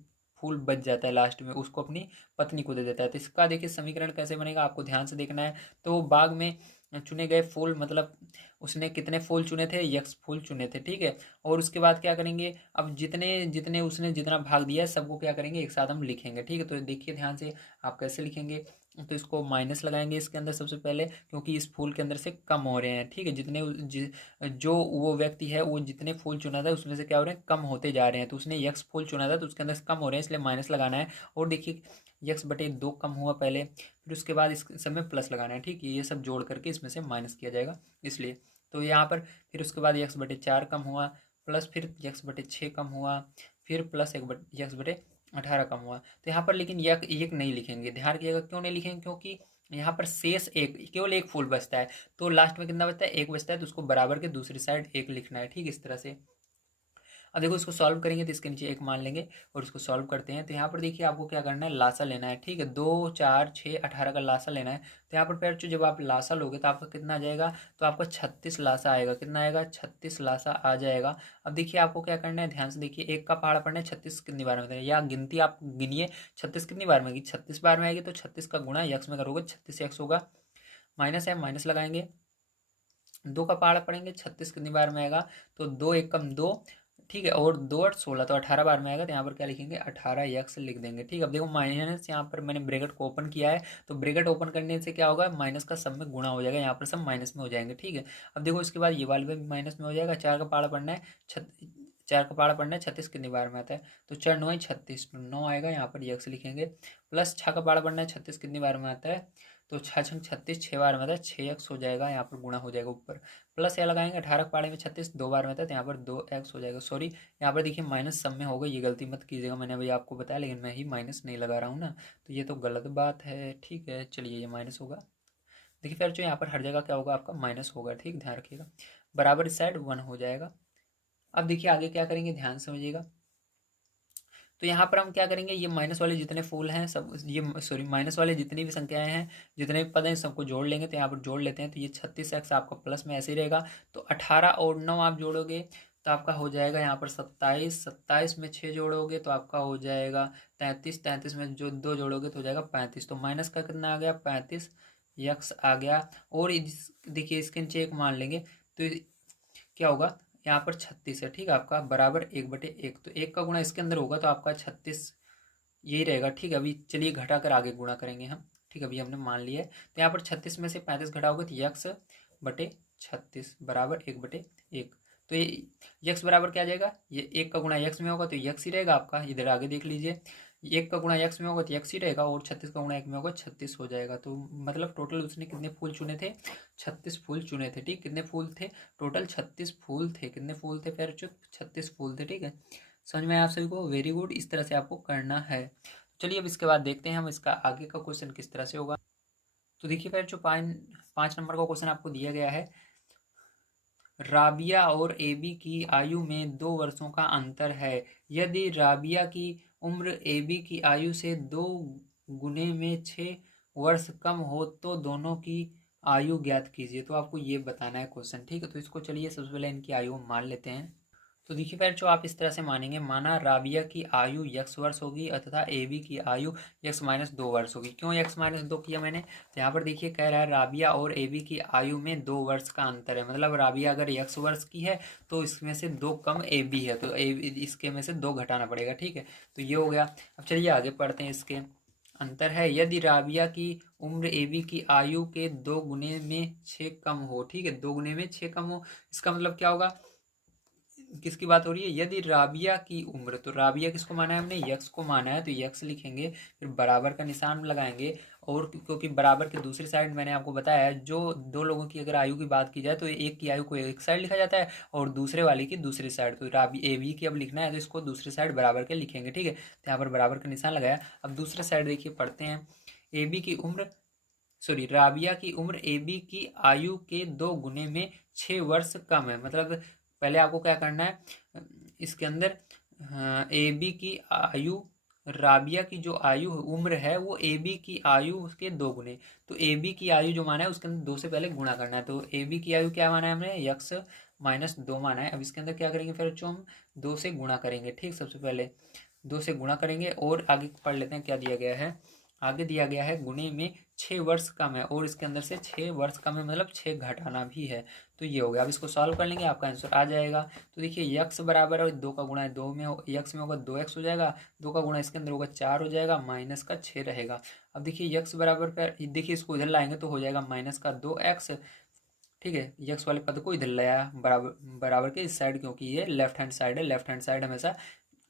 फूल बच जाता है लास्ट में, उसको अपनी पत्नी को दे देता है। तो इसका देखिए समीकरण कैसे बनेगा, आपको ध्यान से देखना है। तो बाग में चुने गए फूल, मतलब उसने कितने फूल चुने थे, यक्स फूल चुने थे, ठीक है। और उसके बाद क्या करेंगे, अब जितने जितने उसने जितना भाग दिया है सबको क्या करेंगे, एक साथ हम लिखेंगे, ठीक है। तो देखिए ध्यान से आप कैसे लिखेंगे, तो इसको माइनस लगाएंगे इसके अंदर सबसे पहले, क्योंकि इस फूल के अंदर से कम हो रहे हैं, ठीक है। जो वो व्यक्ति है वो जितने फूल चुना था उसमें से क्या हो रहे हैं, कम होते जा रहे हैं। तो उसने यक्स फूल चुना था तो उसके अंदर से कम हो रहे हैं, इसलिए माइनस लगाना है। और देखिए यक्स/2 कम हुआ पहले, फिर उसके बाद इस सब में प्लस लगाना है, ठीक है। ये सब जोड़ करके इसमें से माइनस किया जाएगा, इसलिए। तो यहाँ पर फिर उसके बाद यक्स/4 कम हुआ, प्लस फिर यक्स/6 कम हुआ, फिर प्लस यक्स/18 कम हुआ। तो यहाँ पर लेकिन यक एक नहीं लिखेंगे, ध्यान रखिएगा क्यों नहीं लिखेंगे, क्योंकि यहाँ पर शेष एक, केवल एक फूल बचता है। तो लास्ट में कितना बचता है, एक बचता है, तो उसको बराबर के दूसरी साइड एक लिखना है, ठीक है, इस तरह से। अब देखो इसको सॉल्व करेंगे तो इसके नीचे एक मान लेंगे और इसको सॉल्व करते हैं। तो यहाँ पर देखिए आपको क्या करना है, लासा लेना है, ठीक है। 2, 4, 6, 18 का लासा लेना है। तो यहाँ पर पैर जब आप लासा लोगे तो आपका कितना आ जाएगा, तो आपका 36 लासा आएगा। कितना आएगा, 36 लासा आ जाएगा। अब देखिए आपको क्या करना है, ध्यान से देखिए, एक का पहाड़ा पढ़ना है, 36 कितनी बार में, या गिनती आप गिनिए, 36 कितनी बार में आएगी, 36 बार में आएगी। तो 36 का गुणा यक्स में करोगे, 36 यक्स होगा, माइनस है, माइनस लगाएंगे। 2 का पहाड़ा पढ़ेंगे, 36 कितनी बार में आएगा, तो 2 एक कम 2, ठीक है। और 2 8 16, तो 18 बार में आएगा। तो यहाँ पर क्या लिखेंगे, 18 यक्स लिख देंगे, ठीक है। अब देखो माइनस, यहाँ पर मैंने ब्रैकेट को ओपन किया है, तो ब्रैकेट ओपन करने से क्या होगा, माइनस का सब में गुणा हो जाएगा, यहाँ पर सब माइनस में हो जाएंगे, ठीक है। अब देखो इसके बाद ये वाले भी माइनस में हो जाएगा। 4 का पहाड़ा पढ़ना है, 4 का पहाड़ा पढ़ना है, 36 कितनी बार में आता है, तो 4 9 36, 9 आएगा, यहाँ पर यक्स लिखेंगे। प्लस 6 का पहाड़ा पढ़ना है, 36 कितनी बार में आता है, तो 6×6 = 36, 6 बार में आता है, 6 एक्स हो जाएगा, यहाँ पर गुणा हो जाएगा ऊपर। प्लस या लगाएंगे, 18 के पहाड़े में 36 2 बार में था, तो यहाँ पर 2 एक्स हो जाएगा। सॉरी, यहाँ पर देखिए माइनस सब में होगा, ये गलती मत कीजिएगा, मैंने अभी आपको बताया, लेकिन मैं ही माइनस नहीं लगा रहा हूँ ना, तो ये तो गलत बात है, ठीक है। चलिए ये माइनस होगा, देखिए फिर जो यहाँ पर हर जगह क्या होगा, आपका माइनस होगा, ठीक, ध्यान रखिएगा। बराबर इस साइड 1 हो जाएगा। अब देखिए आगे क्या करेंगे, ध्यान समझिएगा। तो यहाँ पर हम क्या करेंगे, ये माइनस वाले जितने फूल हैं सब, ये सॉरी माइनस वाले जितनी भी संख्याएं हैं, जितने भी पद हैं, सबको जोड़ लेंगे। तो यहाँ पर जोड़ लेते हैं, तो ये 36 एक्स आपका प्लस में ऐसे ही रहेगा। तो 18 और 9 आप जोड़ोगे तो आपका हो जाएगा यहाँ पर 27, 27 में 6 जोड़ोगे तो आपका हो जाएगा 33, 33 में जो 2 जोड़ोगे तो हो जाएगा 35। तो माइनस का कितना आ गया, 35 यक्स आ गया। और देखिए इसके नीचे एक मान लेंगे, तो क्या होगा, यहाँ पर 36 है, ठीक है, आपका बराबर 1/1। तो 1 का गुणा इसके अंदर होगा तो आपका 36 यही रहेगा, ठीक है। अभी चलिए घटा कर आगे गुणा करेंगे हम, ठीक है, अभी हमने मान लिया है। तो यहाँ पर 36 में से 35 घटाओगे तो यक्स/36 बराबर 1/1। तो ये यक्स बराबर क्या आ जाएगा, ये 1 का गुणा यक्स में होगा तो यक्स ही रहेगा आपका, इधर आगे देख लीजिए, 1 का गुणा यक्स में होगा तो यक्स ही रहेगा, और 36 का गुणा 1 में होगा 36 हो जाएगा। तो मतलब टोटल उसने कितने फूल चुने थे, 36 फूल चुने थे, ठीक। कितने फूल थे, टोटल 36 फूल थे। कितने फूल थे, फिर चुप, 36 फूल थे, ठीक है। समझ में आया आप सभी को, वेरी गुड, इस तरह से आपको करना है। चलिए अब इसके बाद देखते हैं हम इसका आगे का क्वेश्चन किस तरह से होगा। तो देखिए फिर जो 5 नंबर का क्वेश्चन आपको दिया गया है, राबिया और एबी की आयु में 2 वर्षों का अंतर है। यदि राबिया की उम्र एबी की आयु से 2 गुने में 6 वर्ष कम हो तो दोनों की आयु ज्ञात कीजिए। तो आपको ये बताना है क्वेश्चन, ठीक है। तो इसको चलिए सबसे पहले इनकी आयु मान लेते हैं। तो देखिए फिर जो आप इस तरह से मानेंगे, माना राबिया की आयु x वर्ष होगी तथा ए बी की आयु x-2 वर्ष होगी। क्यों x-2 किया मैंने, तो यहाँ पर देखिए कह रहा है राबिया और ए बी की आयु में 2 वर्ष का अंतर है। मतलब राबिया अगर x वर्ष की है तो इसमें से 2 कम ए बी है, तो इसके में से 2 घटाना पड़ेगा। ठीक है, तो ये हो गया। अब चलिए आगे पढ़ते हैं। इसके अंतर है, यदि राबिया की उम्र ए बी की आयु के 2 गुने में 6 कम हो। ठीक है, 2 गुने में 6 कम हो, इसका मतलब क्या होगा, किसकी बात हो रही है, यदि राबिया की उम्र, तो राबिया किसको माना है हमने, यक्स को माना है, तो यक्स लिखेंगे, फिर बराबर का निशान लगाएंगे। और क्योंकि बराबर के दूसरी साइड मैंने आपको बताया है, जो दो लोगों की अगर आयु की बात की जाए तो एक की आयु को एक साइड लिखा जाता है और दूसरे वाले की दूसरी साइड। तो राबी ए बी की अब लिखना है तो इसको दूसरी साइड बराबर के लिखेंगे। ठीक है, तो यहाँ पर बराबर का निशान लगाया। अब दूसरे साइड देखिए पढ़ते हैं, ए बी की उम्र, सॉरी, राबिया की उम्र ए बी की आयु के 2 गुने में 6 वर्ष कम है। मतलब पहले आपको क्या करना है, इसके अंदर ए बी की आयु, राबिया की जो आयु उम्र है वो ए बी की आयु के 2 गुने, तो ए बी की आयु जो माना है उसके अंदर 2 से पहले गुणा करना है। तो ए बी की आयु क्या माना है हमने, x-2 माना है। अब इसके अंदर क्या करेंगे फिर, जो हम 2 से गुणा करेंगे। ठीक, सबसे पहले 2 से गुणा करेंगे और आगे पढ़ लेते हैं क्या दिया गया है। आगे दिया गया है गुणे में 6 वर्ष कम है, और इसके अंदर से 6 वर्ष कम है, मतलब 6 घटाना भी है। तो ये हो गया। अब इसको सॉल्व कर लेंगे, आपका आंसर आ जाएगा। तो देखिए x बराबर है 2 का गुणा है 2 में, x में होगा 2x हो जाएगा, 2 का गुणा इसके अंदर होगा 4 हो जाएगा, माइनस का 6 रहेगा। अब देखिए x बराबर पर देखिए इसको इधर लाएंगे तो हो जाएगा माइनस का 2x। ठीक है, यक्स वाले पद को इधर लाया बराबर बराबर के इस साइड, क्योंकि ये लेफ्ट हैंड साइड है, लेफ्ट हैंड साइड हमेशा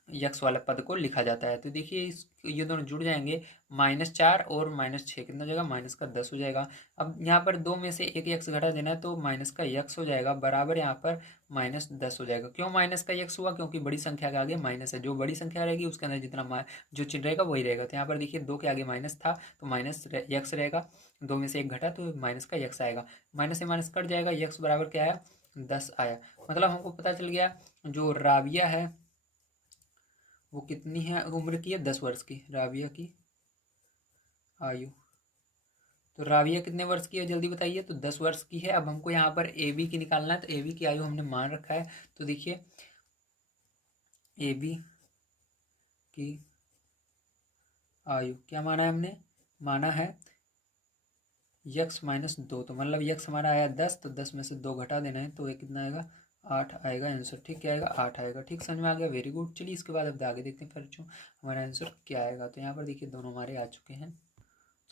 यक्स वाले पद को लिखा जाता है। तो देखिए ये दोनों जुड़ जाएंगे, -4 और -6 कितना हो जाएगा, -10 हो जाएगा। अब यहाँ पर 2 में से एक यक्स घटा देना है तो माइनस का यक्स हो जाएगा, बराबर यहाँ पर -10 हो जाएगा। क्यों माइनस का यक्स हुआ, क्योंकि बड़ी संख्या के आगे माइनस है, जो बड़ी संख्या रहेगी उसके अंदर जितना जो चिन्ह रहेगा वही रहेगा। तो यहाँ पर देखिए 2 के आगे माइनस था तो माइनस यक्स रहेगा, 2 में से एक घटा तो माइनस का यक्स आएगा, माइनस से माइनस कट जाएगा, यक्स बराबर क्या आया, 10 आया। मतलब हमको पता चल गया जो राबिया है वो कितनी है, उम्र की है 10 वर्ष की, राबिया की आयु। तो राबिया कितने वर्ष की है जल्दी बताइए, तो 10 वर्ष की है। अब हमको यहाँ पर ए बी की निकालना है, तो ए बी की आयु हमने मान रखा है। तो देखिए ए बी की आयु क्या माना है हमने, माना है x-2, तो मतलब x हमारा आया 10, तो 10 में से 2 घटा देना है तो ये कितना आएगा, 8 आएगा आंसर। ठीक, क्या आएगा, 8 आएगा। ठीक, समझ में आ गया, वेरी गुड। चलिए इसके बाद अब आगे देखते हैं फिर जो हमारा आंसर क्या आएगा। तो यहाँ पर देखिए दोनों हमारे आ चुके हैं।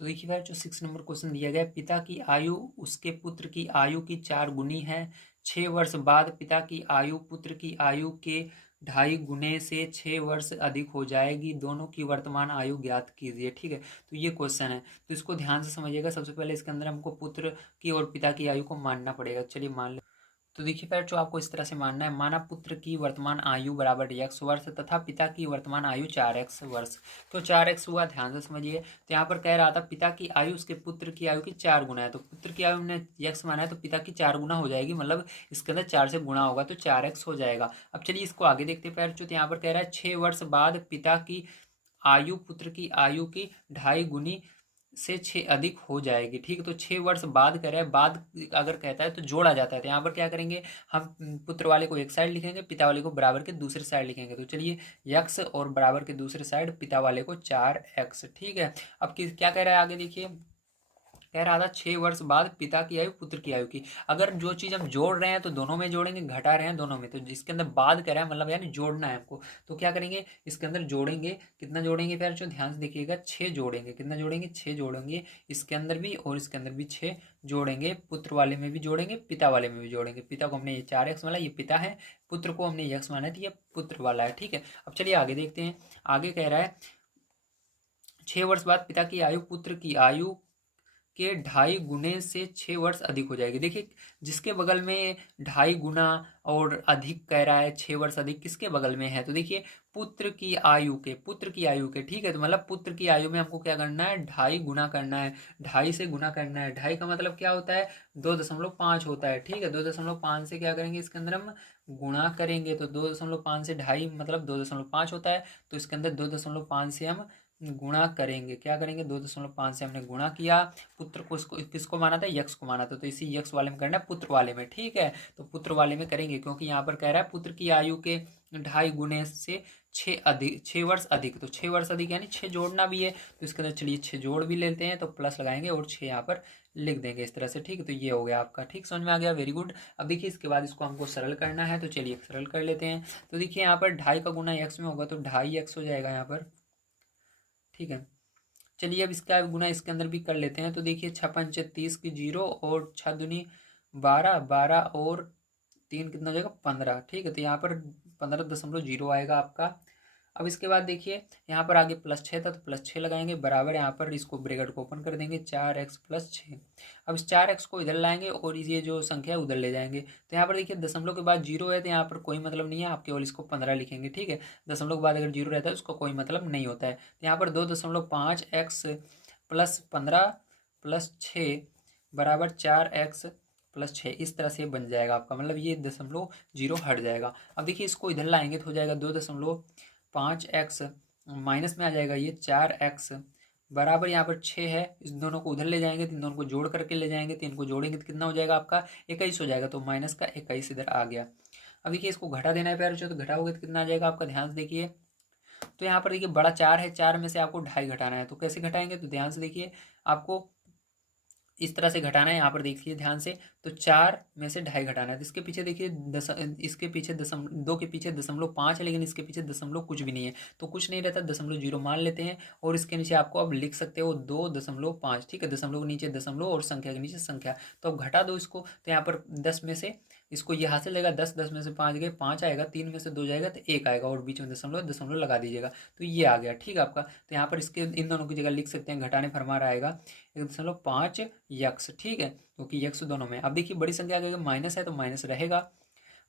तो देखिए भाई जो 6 नंबर क्वेश्चन दिया गया है, पिता की आयु उसके पुत्र की आयु की 4 गुनी है, 6 वर्ष बाद पिता की आयु पुत्र की आयु के 2.5 गुने से 6 वर्ष अधिक हो जाएगी, दोनों की वर्तमान आयु ज्ञात कीजिए। ठीक है, तो ये क्वेश्चन है, तो इसको ध्यान से समझिएगा। सबसे पहले इसके अंदर हमको पुत्र की और पिता की आयु को मानना पड़ेगा। चलिए मान ले, तो देखिए फिर जो आपको इस तरह से मानना है, माना पुत्र की वर्तमान आयु बराबर x वर्ष तथा पिता की वर्तमान आयु 4x वर्ष। तो 4x हुआ, ध्यान से समझिए। तो यहाँ पर कह रहा था पिता की आयु उसके पुत्र की आयु की 4 गुना है, तो पुत्र की आयु हमने x माना है तो पिता की 4 गुना हो जाएगी, मतलब इसके अंदर 4 से गुणा होगा तो 4x हो जाएगा। अब चलिए इसको आगे देखते हैं। फिर जो यहाँ पर कह रहा है 6 वर्ष बाद पिता की आयु पुत्र की आयु की 2.5 गुनी से 6 अधिक हो जाएगी। ठीक है, तो 6 वर्ष बाद कह रहा है, बाद अगर कहता है तो जोड़ा जाता है, तो यहाँ पर क्या करेंगे हम, पुत्र वाले को एक साइड लिखेंगे, पिता वाले को बराबर के दूसरे साइड लिखेंगे। तो चलिए x और बराबर के दूसरे साइड पिता वाले को 4x। ठीक है, अब क्या कह रहा है आगे देखिए, कह रहा था 6 वर्ष बाद पिता की आयु पुत्र की आयु की। अगर जो चीज़ हम जोड़ रहे हैं तो दोनों में जोड़ेंगे, घटा रहे हैं दोनों में, तो जिसके अंदर बाद कह रहा है मतलब यानी जोड़ना है हमको, तो क्या करेंगे इसके अंदर जोड़ेंगे। कितना जोड़ेंगे फिर जो ध्यान से देखिएगा, 6 जोड़ेंगे। कितना जोड़ेंगे, 6 जोड़ेंगे, इसके अंदर भी और इसके अंदर भी 6 जोड़ेंगे, पुत्र वाले में भी जोड़ेंगे, पिता वाले में भी जोड़ेंगे। पिता को हमने ये 4x वाला, ये पिता है, पुत्र को हमने x माना है तो ये पुत्र वाला है। ठीक है, अब चलिए आगे देखते हैं। आगे कह रहा है 6 वर्ष बाद पिता की आयु पुत्र की आयु के 2.5 गुने से 6 वर्ष अधिक हो जाएगी। देखिए जिसके बगल में 2.5 गुना और अधिक कह रहा है, 6 वर्ष अधिक किसके बगल में है, तो देखिए पुत्र की आयु के, पुत्र की आयु के। ठीक है, तो मतलब पुत्र की आयु में हमको क्या करना है, 2.5 गुना करना है, 2.5 से गुना करना है। 2.5 का मतलब क्या होता है, 2.5 होता है। ठीक है, 2.5 से क्या करेंगे, इसके अंदर हम गुणा करेंगे, तो 2.5 से 2.5 मतलब 2.5 होता है, तो इसके अंदर 2.5 से हम गुणा करेंगे, क्या करेंगे 2.5 से हमने गुणा किया, पुत्र को इसको किसको माना था, यक्स को माना था, तो इसी यक्स वाले में करना है, पुत्र वाले में, ठीक है। तो पुत्र वाले में करेंगे क्योंकि यहाँ पर कह रहा है पुत्र की आयु के 2.5 गुने से 6 वर्ष अधिक, तो 6 वर्ष अधिक यानी 6 जोड़ना भी है, तो इसके अंदर चलिए 6 जोड़ भी लेते हैं, तो प्लस लगाएंगे और 6 यहाँ पर लिख देंगे इस तरह से, ठीक है। तो ये हो गया आपका, ठीक, समझ में आ गया, वेरी गुड। अब देखिए इसके बाद इसको हमको सरल करना है, तो चलिए सरल कर लेते हैं। तो देखिए यहाँ पर 2.5 का गुना एक्स में होगा तो 2.5 एक्स हो जाएगा यहाँ पर, ठीक है। चलिए अब इसका गुना इसके अंदर भी कर लेते हैं, तो देखिए 6 पंचे 30 की 0 और 6 दूनी 12, 12 और 3 कितना हो जाएगा 15, ठीक है। तो यहाँ पर 15.0 आएगा आपका। अब इसके बाद देखिए यहाँ पर आगे +6 था तो +6 लगाएंगे, बराबर यहाँ पर इसको ब्रैकेट को ओपन कर देंगे 4x + 6। अब इस 4x को इधर लाएंगे और ये जो संख्या है उधर ले जाएंगे, तो यहाँ पर देखिए दशमलव के बाद 0 है तो यहाँ पर कोई मतलब नहीं है, आप केवल इसको 15 लिखेंगे, ठीक है। दशमलव के बाद अगर 0 रहता है उसको कोई मतलब नहीं होता है, तो यहाँ पर 2.5x + 15 + 6 बराबर 4x + 6, इस तरह से बन जाएगा आपका, मतलब ये 0.0 हट जाएगा। अब देखिए इसको इधर लाएंगे तो हो जाएगा 2.5x माइनस में आ जाएगा ये 4x बराबर यहाँ पर 6 है, इस दोनों को उधर ले जाएंगे तो इन दोनों को जोड़ करके ले जाएंगे, तो इनको जोड़ेंगे तो कितना हो जाएगा आपका 21 हो जाएगा, तो माइनस का 21 इधर आ गया। अब देखिए इसको घटा देना है प्यारे, तो घटाओगे तो कितना आ जाएगा आपका, ध्यान से देखिए। तो यहाँ पर देखिए बड़ा 4 है, 4 में से आपको 2.5 घटाना है, तो कैसे घटाएंगे, तो ध्यान से देखिए आपको इस तरह से घटाना है, यहाँ पर देखिए ध्यान से। तो 4 में से 2.5 घटाना है, तो इसके पीछे देखिए इसके पीछे 2 के पीछे 0.5 है, लेकिन इसके पीछे दशमलव कुछ भी नहीं है, तो कुछ नहीं रहता 0.0 मान लेते हैं, और इसके नीचे आपको अब लिख सकते हो 2.5, ठीक है। दशमलव के नीचे दशमलव और संख्या के नीचे संख्या, तो अब घटा दो इसको, तो यहाँ पर 10 में से इसको ये हासिल लगेगा 10, 10 में से 5 गए 5 आएगा, 3 में से 2 जाएगा तो 1 आएगा, और बीच में दशमलव दशमलव लगा दीजिएगा, तो ये आ गया, ठीक है आपका। तो यहाँ पर इसके इन दोनों की जगह लिख सकते हैं, घटाने पर हमारा आएगा 1.5 यक्स, ठीक है, क्योंकि यक्स दोनों में। अब देखिए बड़ी संख्या अगर माइनस है तो माइनस रहेगा,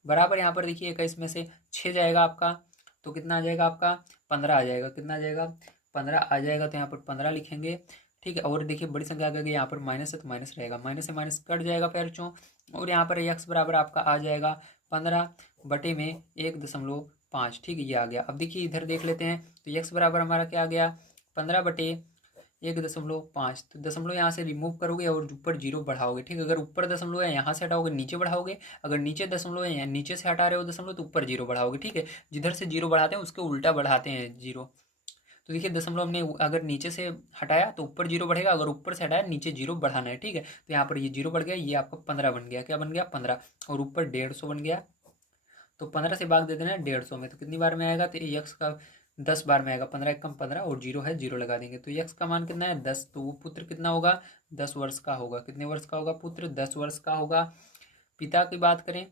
बराबर यहाँ पर देखिए 21 में से 6 जाएगा आपका, तो कितना आ जाएगा आपका 15 आ जाएगा, कितना आ जाएगा 15 आ जाएगा, तो यहाँ पर 15 लिखेंगे, ठीक है। और देखिए बड़ी संख्या अगर यहाँ पर माइनस है तो माइनस रहेगा, माइनस से माइनस कट जाएगा पैरचों, और यहाँ पर यक्स बराबर आपका आ जाएगा 15/1.5, ठीक है, ये आ गया। अब देखिए इधर देख लेते हैं, तो यक्स बराबर हमारा क्या आ गया 15/1.5, तो दशमलव यहाँ से रिमूव करोगे और ऊपर 0 बढ़ाओगे, ठीक है। अगर ऊपर दशमलव है यहाँ से हटाओगे नीचे बढ़ाओगे, अगर नीचे दशमलव है नीचे से हटा रहे हो दशमलव तो ऊपर 0 बढ़ाओगे, ठीक है। जिधर से 0 बढ़ाते हैं उसके उल्टा बढ़ाते हैं 0, तो देखिए दशमलव हमने अगर नीचे से हटाया तो ऊपर 0 बढ़ेगा, अगर ऊपर से हटाया नीचे 0 बढ़ाना है, ठीक है। तो यहाँ पर ये 0 बढ़ गया, ये आपका 15 बन गया, क्या बन गया 15, और ऊपर 150 बन गया, तो 15 से भाग दे देना है 150 में, तो कितनी बार में आएगा, तो यक्स का 10 बार में आएगा, 15 एकम 15 और 0 है 0 लगा देंगे, तो यक्स का मान कितना है 10, तो वो पुत्र कितना होगा 10 वर्ष का होगा, कितने वर्ष का होगा पुत्र 10 वर्ष का होगा। पिता की बात करें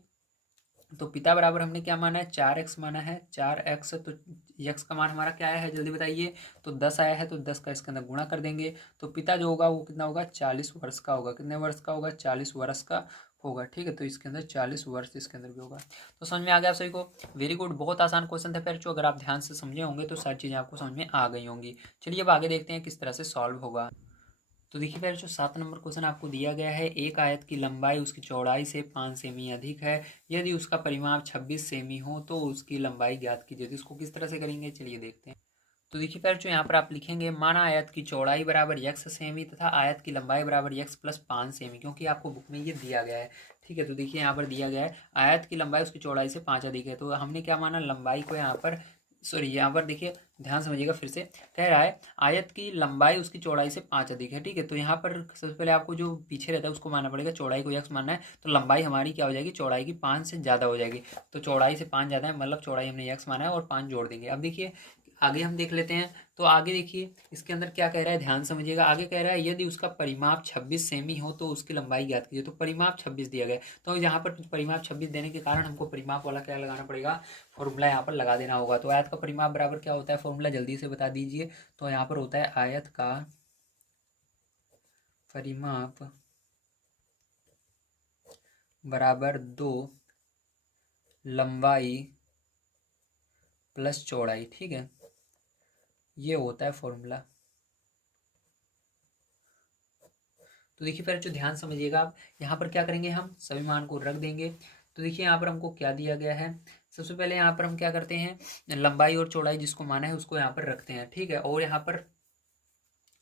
तो पिता बराबर हमने क्या माना है 4x माना है, 4x, तो यक्स का मान हमारा क्या आया है जल्दी बताइए, तो 10 आया है, तो 10 का इसके अंदर गुणा कर देंगे, तो पिता जो होगा वो कितना होगा 40 वर्ष का होगा, कितने वर्ष का होगा 40 वर्ष का होगा, ठीक है। तो इसके अंदर 40 वर्ष इसके अंदर भी होगा, तो समझ में आ गया आप सभी को, वेरी गुड, बहुत आसान क्वेश्चन था फिर, जो अगर आप ध्यान से समझे होंगे तो सारी चीज़ें आपको समझ में आ गई होंगी। चलिए अब आगे देखते हैं किस तरह से सॉल्व होगा। तो देखिए फिर जो 7 नंबर क्वेश्चन आपको दिया गया है, एक आयत की लंबाई उसकी चौड़ाई से 5 सेमी अधिक है, यदि उसका परिमाप 26 सेमी हो तो उसकी लंबाई ज्ञात कीजिए, तो इसको किस तरह से करेंगे चलिए देखते हैं। तो देखिए फिर जो यहाँ पर आप लिखेंगे माना आयत की चौड़ाई बराबर x सेमी तथा आयत की लंबाई बराबर x + 5 सेमी, क्योंकि आपको बुक में ये दिया गया है, ठीक है। तो देखिए यहाँ पर दिया गया है आयत की लंबाई उसकी चौड़ाई से 5 अधिक है, तो हमने क्या माना लंबाई को यहाँ पर, सॉरी यहाँ पर देखिए ध्यान समझिएगा, फिर से कह रहा है आयत की लंबाई उसकी चौड़ाई से 5 अधिक है, ठीक है। तो यहाँ पर सबसे पहले आपको जो पीछे रहता है उसको मानना पड़ेगा, चौड़ाई को x मानना है, तो लंबाई हमारी क्या हो जाएगी चौड़ाई की 5 से ज़्यादा हो जाएगी, तो चौड़ाई से 5 ज़्यादा है मतलब चौड़ाई हमने x माना है और 5 जोड़ देंगे। अब देखिए आगे हम देख लेते हैं, तो आगे देखिए इसके अंदर क्या कह रहा है ध्यान समझिएगा, आगे कह रहा है यदि उसका परिमाप 26 सेमी हो तो उसकी लंबाई ज्ञात कीजिए, तो परिमाप 26 दिया गया, तो यहाँ पर परिमाप 26 देने के कारण हमको परिमाप वाला क्या लगाना पड़ेगा, फॉर्मूला यहाँ पर लगा देना होगा। तो आयत का परिमाप बराबर क्या होता है फॉर्मूला जल्दी से बता दीजिए, तो यहाँ पर होता है आयत का परिमाप बराबर 2 लंबाई प्लस चौड़ाई, ठीक है, ये होता है फॉर्मूला। तो देखिए फिर जो ध्यान समझिएगा आप, यहाँ पर क्या करेंगे हम सभी मान को रख देंगे, तो देखिए यहाँ पर हमको क्या दिया गया है सबसे पहले यहाँ पर हम क्या करते हैं, लंबाई और चौड़ाई जिसको माना है उसको यहाँ पर रखते हैं, ठीक है। और यहाँ पर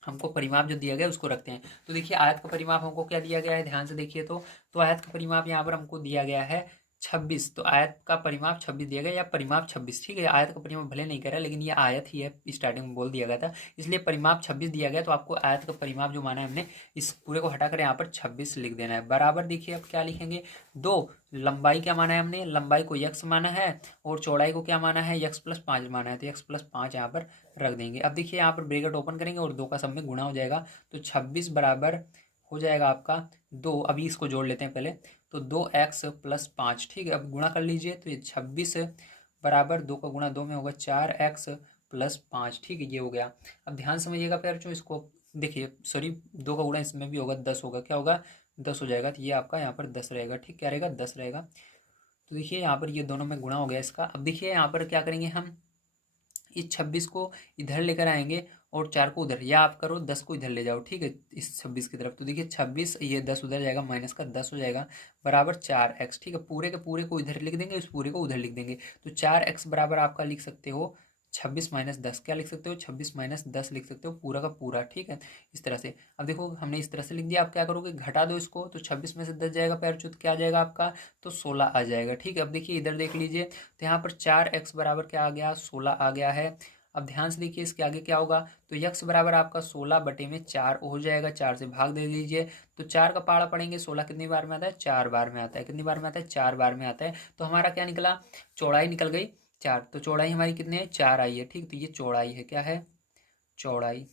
हमको परिमाप जो दिया गया है उसको रखते हैं। तो देखिए आयत का परिमाप हमको क्या दिया गया है, ध्यान से देखिए। तो आयत का परिमाप यहाँ पर हमको दिया गया है 26। तो आयत का परिमाप 26 दिया गया, या परिमाप 26, ठीक है। आयत का परिमाप भले नहीं कर रहा लेकिन ये आयत ही है, स्टार्टिंग में बोल दिया गया था, इसलिए परिमाप 26 दिया गया। तो आपको आयत का परिमाप जो माना है हमने, इस पूरे को हटाकर यहाँ पर 26 लिख देना है। बराबर देखिए अब क्या लिखेंगे, दो लंबाई क्या माना है हमने, लंबाई को यक्स माना है और चौड़ाई को क्या माना है, यक्स+5 माना है। तो यक्स+5 यहाँ पर रख देंगे। अब देखिए यहाँ पर ब्रैकेट ओपन करेंगे और दो का सब में गुणा हो जाएगा। तो 26 बराबर हो जाएगा आपका 2। अभी इसको जोड़ लेते हैं पहले। तो 2x+5, ठीक है। अब गुणा कर लीजिए। तो ये 26 बराबर 2 का गुणा 2 में होगा 4x+5, ठीक है। ये हो गया। अब ध्यान समझिएगा फिर जो इसको देखिए, सॉरी 2 का गुणा इसमें भी होगा 10 होगा, क्या होगा 10 हो जाएगा। तो ये आपका यहाँ पर 10 रहेगा, ठीक, क्या रहेगा 10 रहेगा। तो देखिए यहाँ पर ये दोनों में गुणा हो गया इसका। अब देखिए यहाँ पर क्या करेंगे हम, इस 26 को इधर लेकर आएंगे और 4 को उधर, या आप करो 10 को इधर ले जाओ, ठीक है, इस 26 की तरफ। तो देखिए 26, ये 10 उधर जाएगा, माइनस का 10 हो जाएगा, बराबर 4x, ठीक है। पूरे के पूरे को इधर लिख देंगे, इस पूरे को उधर लिख देंगे। तो 4x बराबर आपका लिख सकते हो 26-10, क्या लिख सकते हो 26-10 लिख सकते हो, पूरा का पूरा, ठीक है, इस तरह से। अब देखो हमने इस तरह से लिख दिया। आप क्या करोगे, घटा दो इसको। तो 26 में से 10 जाएगा पैरचूत, क्या आ जाएगा आपका, तो 16 आ जाएगा, ठीक है। अब देखिए इधर देख लीजिए। तो यहाँ पर 4x बराबर क्या आ गया, 16 आ गया है। अब ध्यान से देखिए इसके आगे क्या होगा। तो यक्स बराबर आपका 16/4 हो जाएगा, 4 से भाग दे दीजिए। तो 4 का पहाड़ा पड़ेंगे, 16 कितनी बार में आता है, 4 बार में आता है। कितनी बार में आता है, 4 बार में आता है। तो हमारा क्या निकला, चौड़ाई निकल गई 4। तो चौड़ाई हमारी कितनी है, 4 आई है, ठीक। तो ये चौड़ाई है, क्या है, चौड़ाई।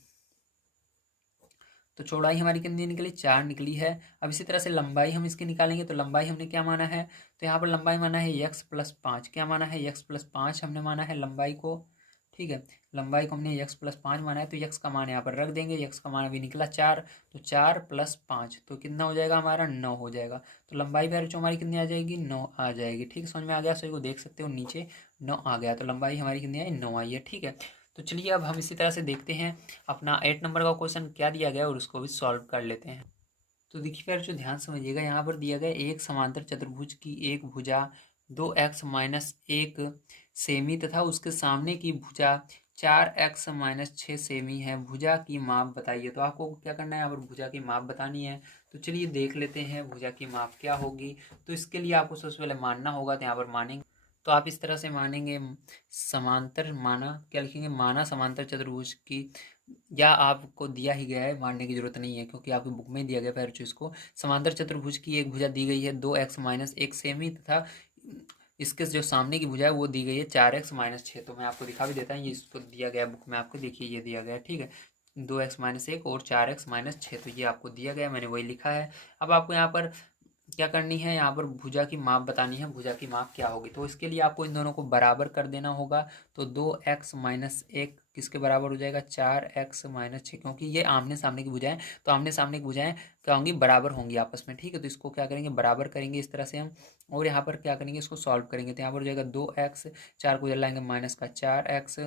तो चौड़ाई हमारी कितनी निकली, 4 निकली है। अब इसी तरह से लंबाई हम इसकी निकालेंगे। तो लंबाई हमने क्या माना है, तो यहाँ पर लंबाई माना है x+5, क्या माना है, x+5 हमने माना है लंबाई को, ठीक है। लंबाई को हमने x+5 माना है। तो x का मान यहाँ पर रख देंगे, x का मान अभी निकला 4। तो 4+5 तो कितना हो जाएगा हमारा, 9 हो जाएगा। तो लंबाई भी जो हमारी कितनी आ जाएगी, 9 आ जाएगी, ठीक। समझ में आ गया, सभी को देख सकते हो नीचे 9 आ गया। तो लंबाई हमारी कितनी आई, 9 आई है, ठीक है। तो चलिए अब हम इसी तरह से देखते हैं अपना 8 नंबर का क्वेश्चन क्या दिया गया है और उसको भी सॉल्व कर लेते हैं। तो देखिए फिर जो ध्यान समझिएगा, यहाँ पर दिया गया एक समांतर चतुर्भुज की एक भुजा 2x-1 सेमी तथा उसके सामने की भुजा 4x-6 सेमी है। भुजा की माप बताइए। तो आपको क्या करना है, यहाँ पर भुजा की माप बतानी है। तो चलिए देख लेते हैं भुजा की माप क्या होगी। तो इसके लिए आपको सबसे पहले मानना होगा, तो यहाँ पर मानेंगे। तो आप इस तरह से मानेंगे, समांतर माना, क्या लिखेंगे, माना समांतर चतुर्भुज की, या आपको दिया ही गया है, मानने की जरूरत नहीं है क्योंकि आपकी बुक में दिया गया पैर इसको। समांतर चतुर्भुज की एक भुजा दी गई है 2x-1 सेमी तथा इसके जो सामने की भुजा है वो दी गई है 4x-6। तो मैं आपको दिखा भी देता हूँ, ये इसको दिया गया बुक में, आपको देखिए ये दिया गया है, ठीक है, 2x-1 और 4x-6। तो ये आपको दिया गया, मैंने वही लिखा है। अब आपको यहाँ पर क्या करनी है, यहाँ पर भुजा की माप बतानी है। भुजा की माप क्या होगी, तो इसके लिए आपको इन दोनों को बराबर कर देना होगा। तो 2x-1 किसके बराबर हो जाएगा, 4x-6, क्योंकि ये आमने सामने की भुजाएं। तो आमने सामने की भुजाएं क्या होंगी, बराबर होंगी आपस में, ठीक है। तो इसको क्या करेंगे, बराबर करेंगे इस तरह से हम। और यहाँ पर क्या करेंगे, इसको सॉल्व करेंगे। तो यहाँ पर हो जाएगा 2x, 4 को उधर लाएंगे माइनस का 4x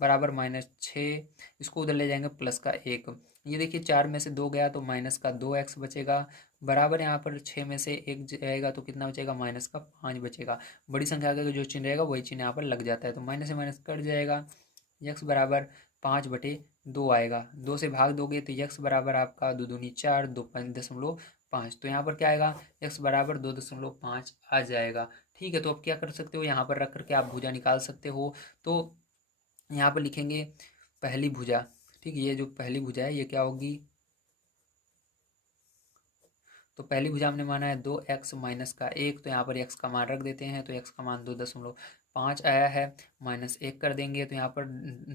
बराबर -6, इसको उधर ले जाएंगे प्लस का 1। ये देखिए 4 में से 2 गया तो माइनस का 2x बचेगा, बराबर यहाँ पर 6 में से 1 जाएगा तो कितना बचेगा, माइनस का 5 बचेगा। बड़ी संख्या का जो चिन्ह रहेगा वही चिन्ह यहाँ पर लग जाता है। तो माइनस से माइनस कट जाएगा, यक्स बराबर 5/2 आएगा। 2 से भाग दोगे तो यक्स बराबर आपका 2 दूनी 4, 2.5। तो यहाँ पर क्या आएगा, यक्स बराबर 2.5 आ जाएगा, ठीक है। तो अब क्या कर सकते हो, यहाँ पर रख करके आप भुजा निकाल सकते हो। तो यहाँ पर लिखेंगे पहली भुजा, ठीक है। ये जो पहली भुजा है ये क्या होगी, तो पहली भुजा हमने माना है 2x-1। तो यहाँ पर x का मान रख देते हैं। तो x का मान 2.5 आया है, -1 कर देंगे। तो यहाँ पर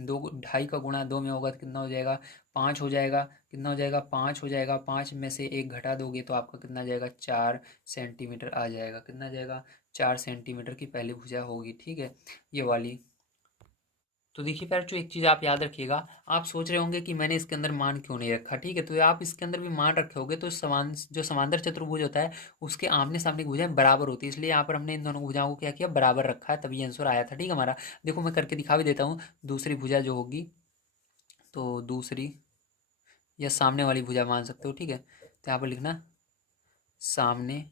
2.5 का गुणा 2 में होगा तो कितना हो जाएगा, 5 हो जाएगा। कितना हो जाएगा, 5 हो जाएगा। 5 में से 1 घटा दोगे तो आपका कितना जाएगा, 4 सेंटीमीटर आ जाएगा। कितना जाएगा, 4 सेंटीमीटर की पहली भुजा होगी, ठीक है, ये वाली। तो देखिए प्यारे जो एक चीज़ आप याद रखिएगा, आप सोच रहे होंगे कि मैंने इसके अंदर मान क्यों नहीं रखा, ठीक है। तो आप इसके अंदर भी मान रखे होगे तो जो समांतर चतुर्भुज होता है उसके आमने सामने की भुजाएं बराबर होती है, इसलिए यहाँ पर हमने इन दोनों भुजाओं को क्या किया, बराबर रखा है, तभी आंसर आया था, ठीक है हमारा। देखो मैं करके दिखा भी देता हूँ। दूसरी भुजा जो होगी, तो दूसरी या सामने वाली भुजा मान सकते हो, ठीक है। तो यहाँ पर लिखना सामने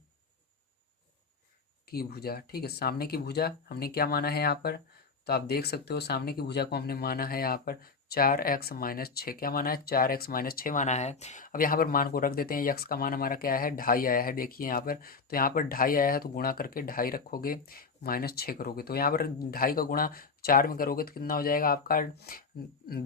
की भुजा। ठीक है, सामने की भुजा हमने क्या माना है यहाँ पर, तो आप देख सकते हो सामने की भुजा को हमने माना है यहाँ पर 4x-6। क्या माना है, 4x-6 माना है। अब यहाँ पर मान को रख देते हैं। यक्स का मान हमारा क्या है, 2.5 आया है। देखिए यहाँ पर, तो यहाँ पर 2.5 आया है तो गुणा करके 2.5 रखोगे, -6 करोगे तो यहाँ पर 2.5 का गुणा 4 में करोगे तो कितना हो जाएगा आपका,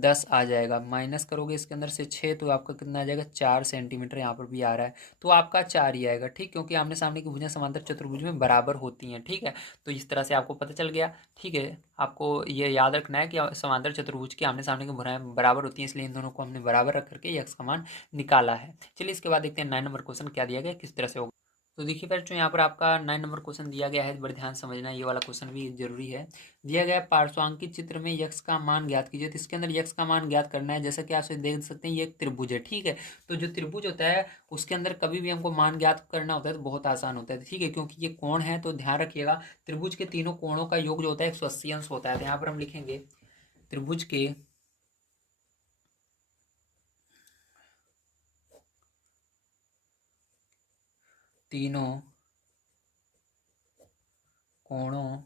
10 आ जाएगा। माइनस करोगे इसके अंदर से 6 तो आपका कितना आ जाएगा, 4 सेंटीमीटर। यहाँ पर भी आ रहा है तो आपका 4 ही आएगा। ठीक, क्योंकि आमने सामने की भुजाएं समांतर चतुर्भुज में बराबर होती हैं। ठीक है, तो इस तरह से आपको पता चल गया। ठीक है, आपको ये याद रखना है कि समांतर चतुर्भुज के आमने सामने की भुजाएं बराबर होती हैं, इसलिए इन दोनों को हमने बराबर रख करके यक्स का मान निकाला है। चलिए इसके बाद देखते हैं 9 नंबर क्वेश्चन क्या दिया गया, किस तरह से होगा। तो देखिए बच्चों, यहाँ पर आपका 9 नंबर क्वेश्चन दिया गया है, बड़े ध्यान समझना, ये वाला क्वेश्चन भी जरूरी है। दिया गया पार्श्वांकित चित्र में यक्स का मान ज्ञात कीजिए। तो इसके अंदर यक्स का मान ज्ञात करना है। जैसा कि आप देख सकते हैं ये एक त्रिभुज है। ठीक है, तो जो त्रिभुज होता है उसके अंदर कभी भी हमको मान ज्ञात करना होता है तो बहुत आसान होता है। ठीक है, क्योंकि ये कोण है तो ध्यान रखिएगा, त्रिभुज के तीनों कोणों का योग जो होता है 180 अंश होता है। तो यहाँ पर हम लिखेंगे त्रिभुज के तीनों कोणों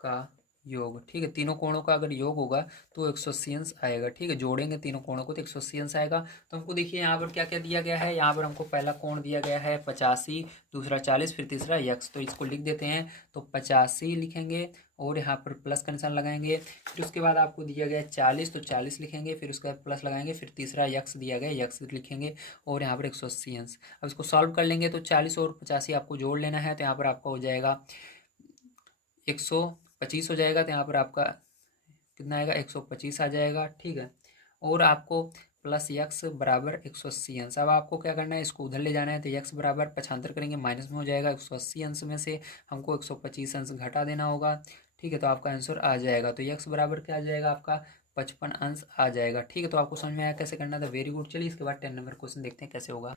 का योग। ठीक है, तीनों कोणों का अगर योग होगा तो 180 अंश आएगा। ठीक है, जोड़ेंगे तीनों कोणों को तो 180 अंश आएगा। तो हमको देखिए यहाँ पर क्या क्या दिया गया है। यहाँ पर हमको पहला कोण दिया गया है 85, दूसरा 40, फिर तीसरा यक्स। तो इसको लिख देते हैं, तो 85 लिखेंगे और यहाँ पर प्लस का निशान लगाएंगे। फिर उसके बाद आपको दिया गया है 40, तो 40 लिखेंगे, फिर उसके बाद प्लस लगाएंगे, फिर तीसरा यक्स दिया गया, यक्स लिखेंगे और यहाँ पर 180 अंश। अब इसको सॉल्व कर लेंगे तो 40 और 85 आपको जोड़ लेना है। तो यहाँ पर आपका हो जाएगा 125 हो जाएगा। तो यहाँ पर आपका कितना आएगा, 125 आ जाएगा। ठीक है, और आपको प्लस यक्स बराबर 180 अंश। अब आपको क्या करना है, इसको उधर ले जाना है। तो यक्स बराबर पक्षांतर करेंगे, माइनस में हो जाएगा। 180 अंश में से हमको 125 अंश घटा देना होगा। ठीक है, तो आपका आंसर आ जाएगा। तो यक्स बराबर क्या आ जाएगा आपका, 55 अंश आ जाएगा। ठीक है, तो आपको समझ में आया कैसे करना था, वेरी गुड। चलिए इसके बाद 10 नंबर क्वेश्चन देखते हैं कैसे होगा।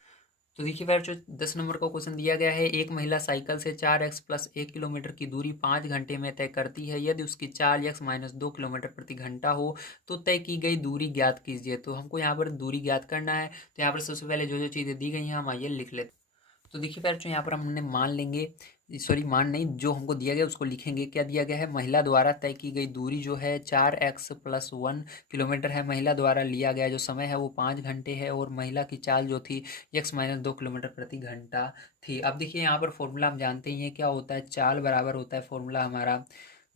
तो देखिए बच्चों, 10 नंबर का क्वेश्चन दिया गया है। एक महिला साइकिल से 4x+1 किलोमीटर की दूरी 5 घंटे में तय करती है। यदि उसकी चाल x-2 किलोमीटर प्रति घंटा हो तो तय की गई दूरी ज्ञात कीजिए। तो हमको यहाँ पर दूरी ज्ञात करना है। तो यहाँ पर सबसे पहले जो जो चीज़ें दी गई हैं हम आइए लिख लेते हैं। तो देखिए बच्चों, यहाँ पर हमने मान लेंगे, सॉरी मान नहीं, जो हमको दिया गया उसको लिखेंगे। क्या दिया गया है, महिला द्वारा तय की गई दूरी जो है 4x+1 किलोमीटर है। महिला द्वारा लिया गया जो समय है वो 5 घंटे है और महिला की चाल जो थी x-2 किलोमीटर प्रति घंटा थी। अब देखिए यहाँ पर फॉर्मूला हम जानते ही हैं क्या होता है, चाल बराबर होता है फॉर्मूला हमारा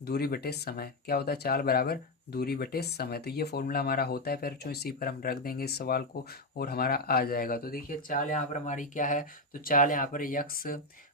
दूरी बटे समय। क्या होता है, चाल बराबर दूरी बटे समय। तो ये फॉर्मूला हमारा होता है। फिर जो इसी पर हम रख देंगे इस सवाल को और हमारा आ जाएगा। तो देखिए चाल यहाँ पर हमारी क्या है, तो चाल यहाँ पर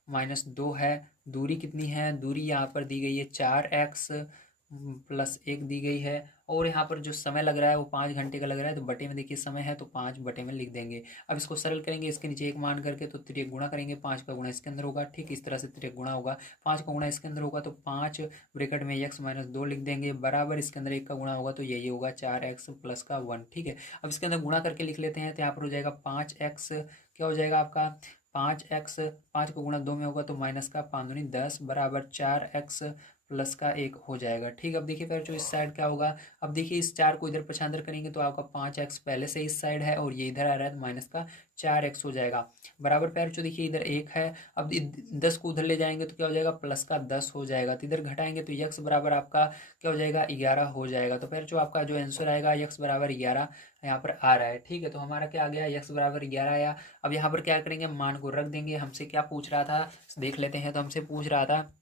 x-2 है। दूरी कितनी है, दूरी यहाँ पर दी गई है 4x+1 दी गई है। और यहाँ पर जो समय लग रहा है वो 5 घंटे का लग रहा है। तो बटे में देखिए समय है तो 5 बटे में लिख देंगे। अब इसको सरल करेंगे, इसके नीचे एक मान करके तो त्रिक गुणा करेंगे। 5 का गुणा इसके अंदर होगा। ठीक इस तरह से त्रिक गुणा होगा। 5 का गुणा इसके अंदर होगा तो 5 ब्रैकेट में x-2 लिख देंगे, बराबर इसके अंदर 1 का गुणा होगा तो यही होगा 4x+1। ठीक है, अब इसके अंदर गुणा करके लिख लेते हैं। तो यहाँ पर हो जाएगा 5x, क्या हो जाएगा आपका 5x, 5 को गुणा 2 में होगा तो माइनस का 5 दूनी 10 बराबर 4x+1 हो जाएगा। ठीक, अब देखिए फिर जो इस साइड क्या होगा, अब देखिए इस 4 को इधर पक्षांतर करेंगे तो आपका 5x पहले से इस साइड है और ये इधर आ रहा है तो माइनस का 4x हो जाएगा। बराबर पैर जो देखिए इधर 1 है। अब 10 को उधर ले जाएंगे तो क्या हो जाएगा, प्लस का 10 हो जाएगा। तो इधर घटाएंगे तो x बराबर आपका क्या हो जाएगा, 11 हो जाएगा। तो फिर जो आपका जो आंसर आएगा x बराबर 11 यहाँ पर आ रहा है। ठीक है, तो हमारा क्या आ गया, x बराबर 11 आया। अब यहाँ पर क्या करेंगे, मान को रख देंगे। हमसे क्या पूछ रहा था देख लेते हैं। तो हमसे पूछ रहा था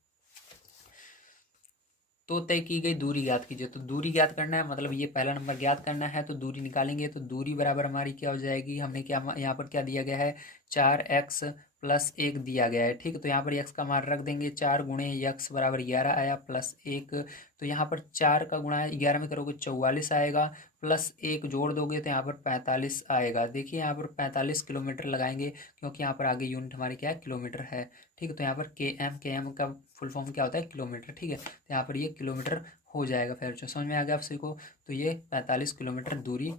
तो तय की गई दूरी ज्ञात कीजिए। तो दूरी ज्ञात करना है, मतलब ये पहला नंबर ज्ञात करना है। तो दूरी निकालेंगे तो दूरी बराबर हमारी क्या हो जाएगी, हमने क्या यहाँ पर क्या दिया गया है, 4x+1 दिया गया है। ठीक है, तो यहाँ पर x का मान रख देंगे। 4 गुणे x बराबर 11 आया प्लस 1। तो यहाँ पर 4 का गुणा 11 में करोगे 44 आएगा, प्लस 1 जोड़ दोगे तो यहाँ पर 45 आएगा। देखिए यहाँ पर 45 किलोमीटर लगाएंगे क्योंकि यहाँ पर आगे यूनिट हमारी क्या है, किलोमीटर है। ठीक है, तो यहाँ पर km का फुल फॉर्म क्या होता है, किलोमीटर। ठीक है, तो यहाँ पर ये किलोमीटर हो जाएगा। फिर जो समझ में आ गया आप सभी को, तो ये 45 किलोमीटर दूरी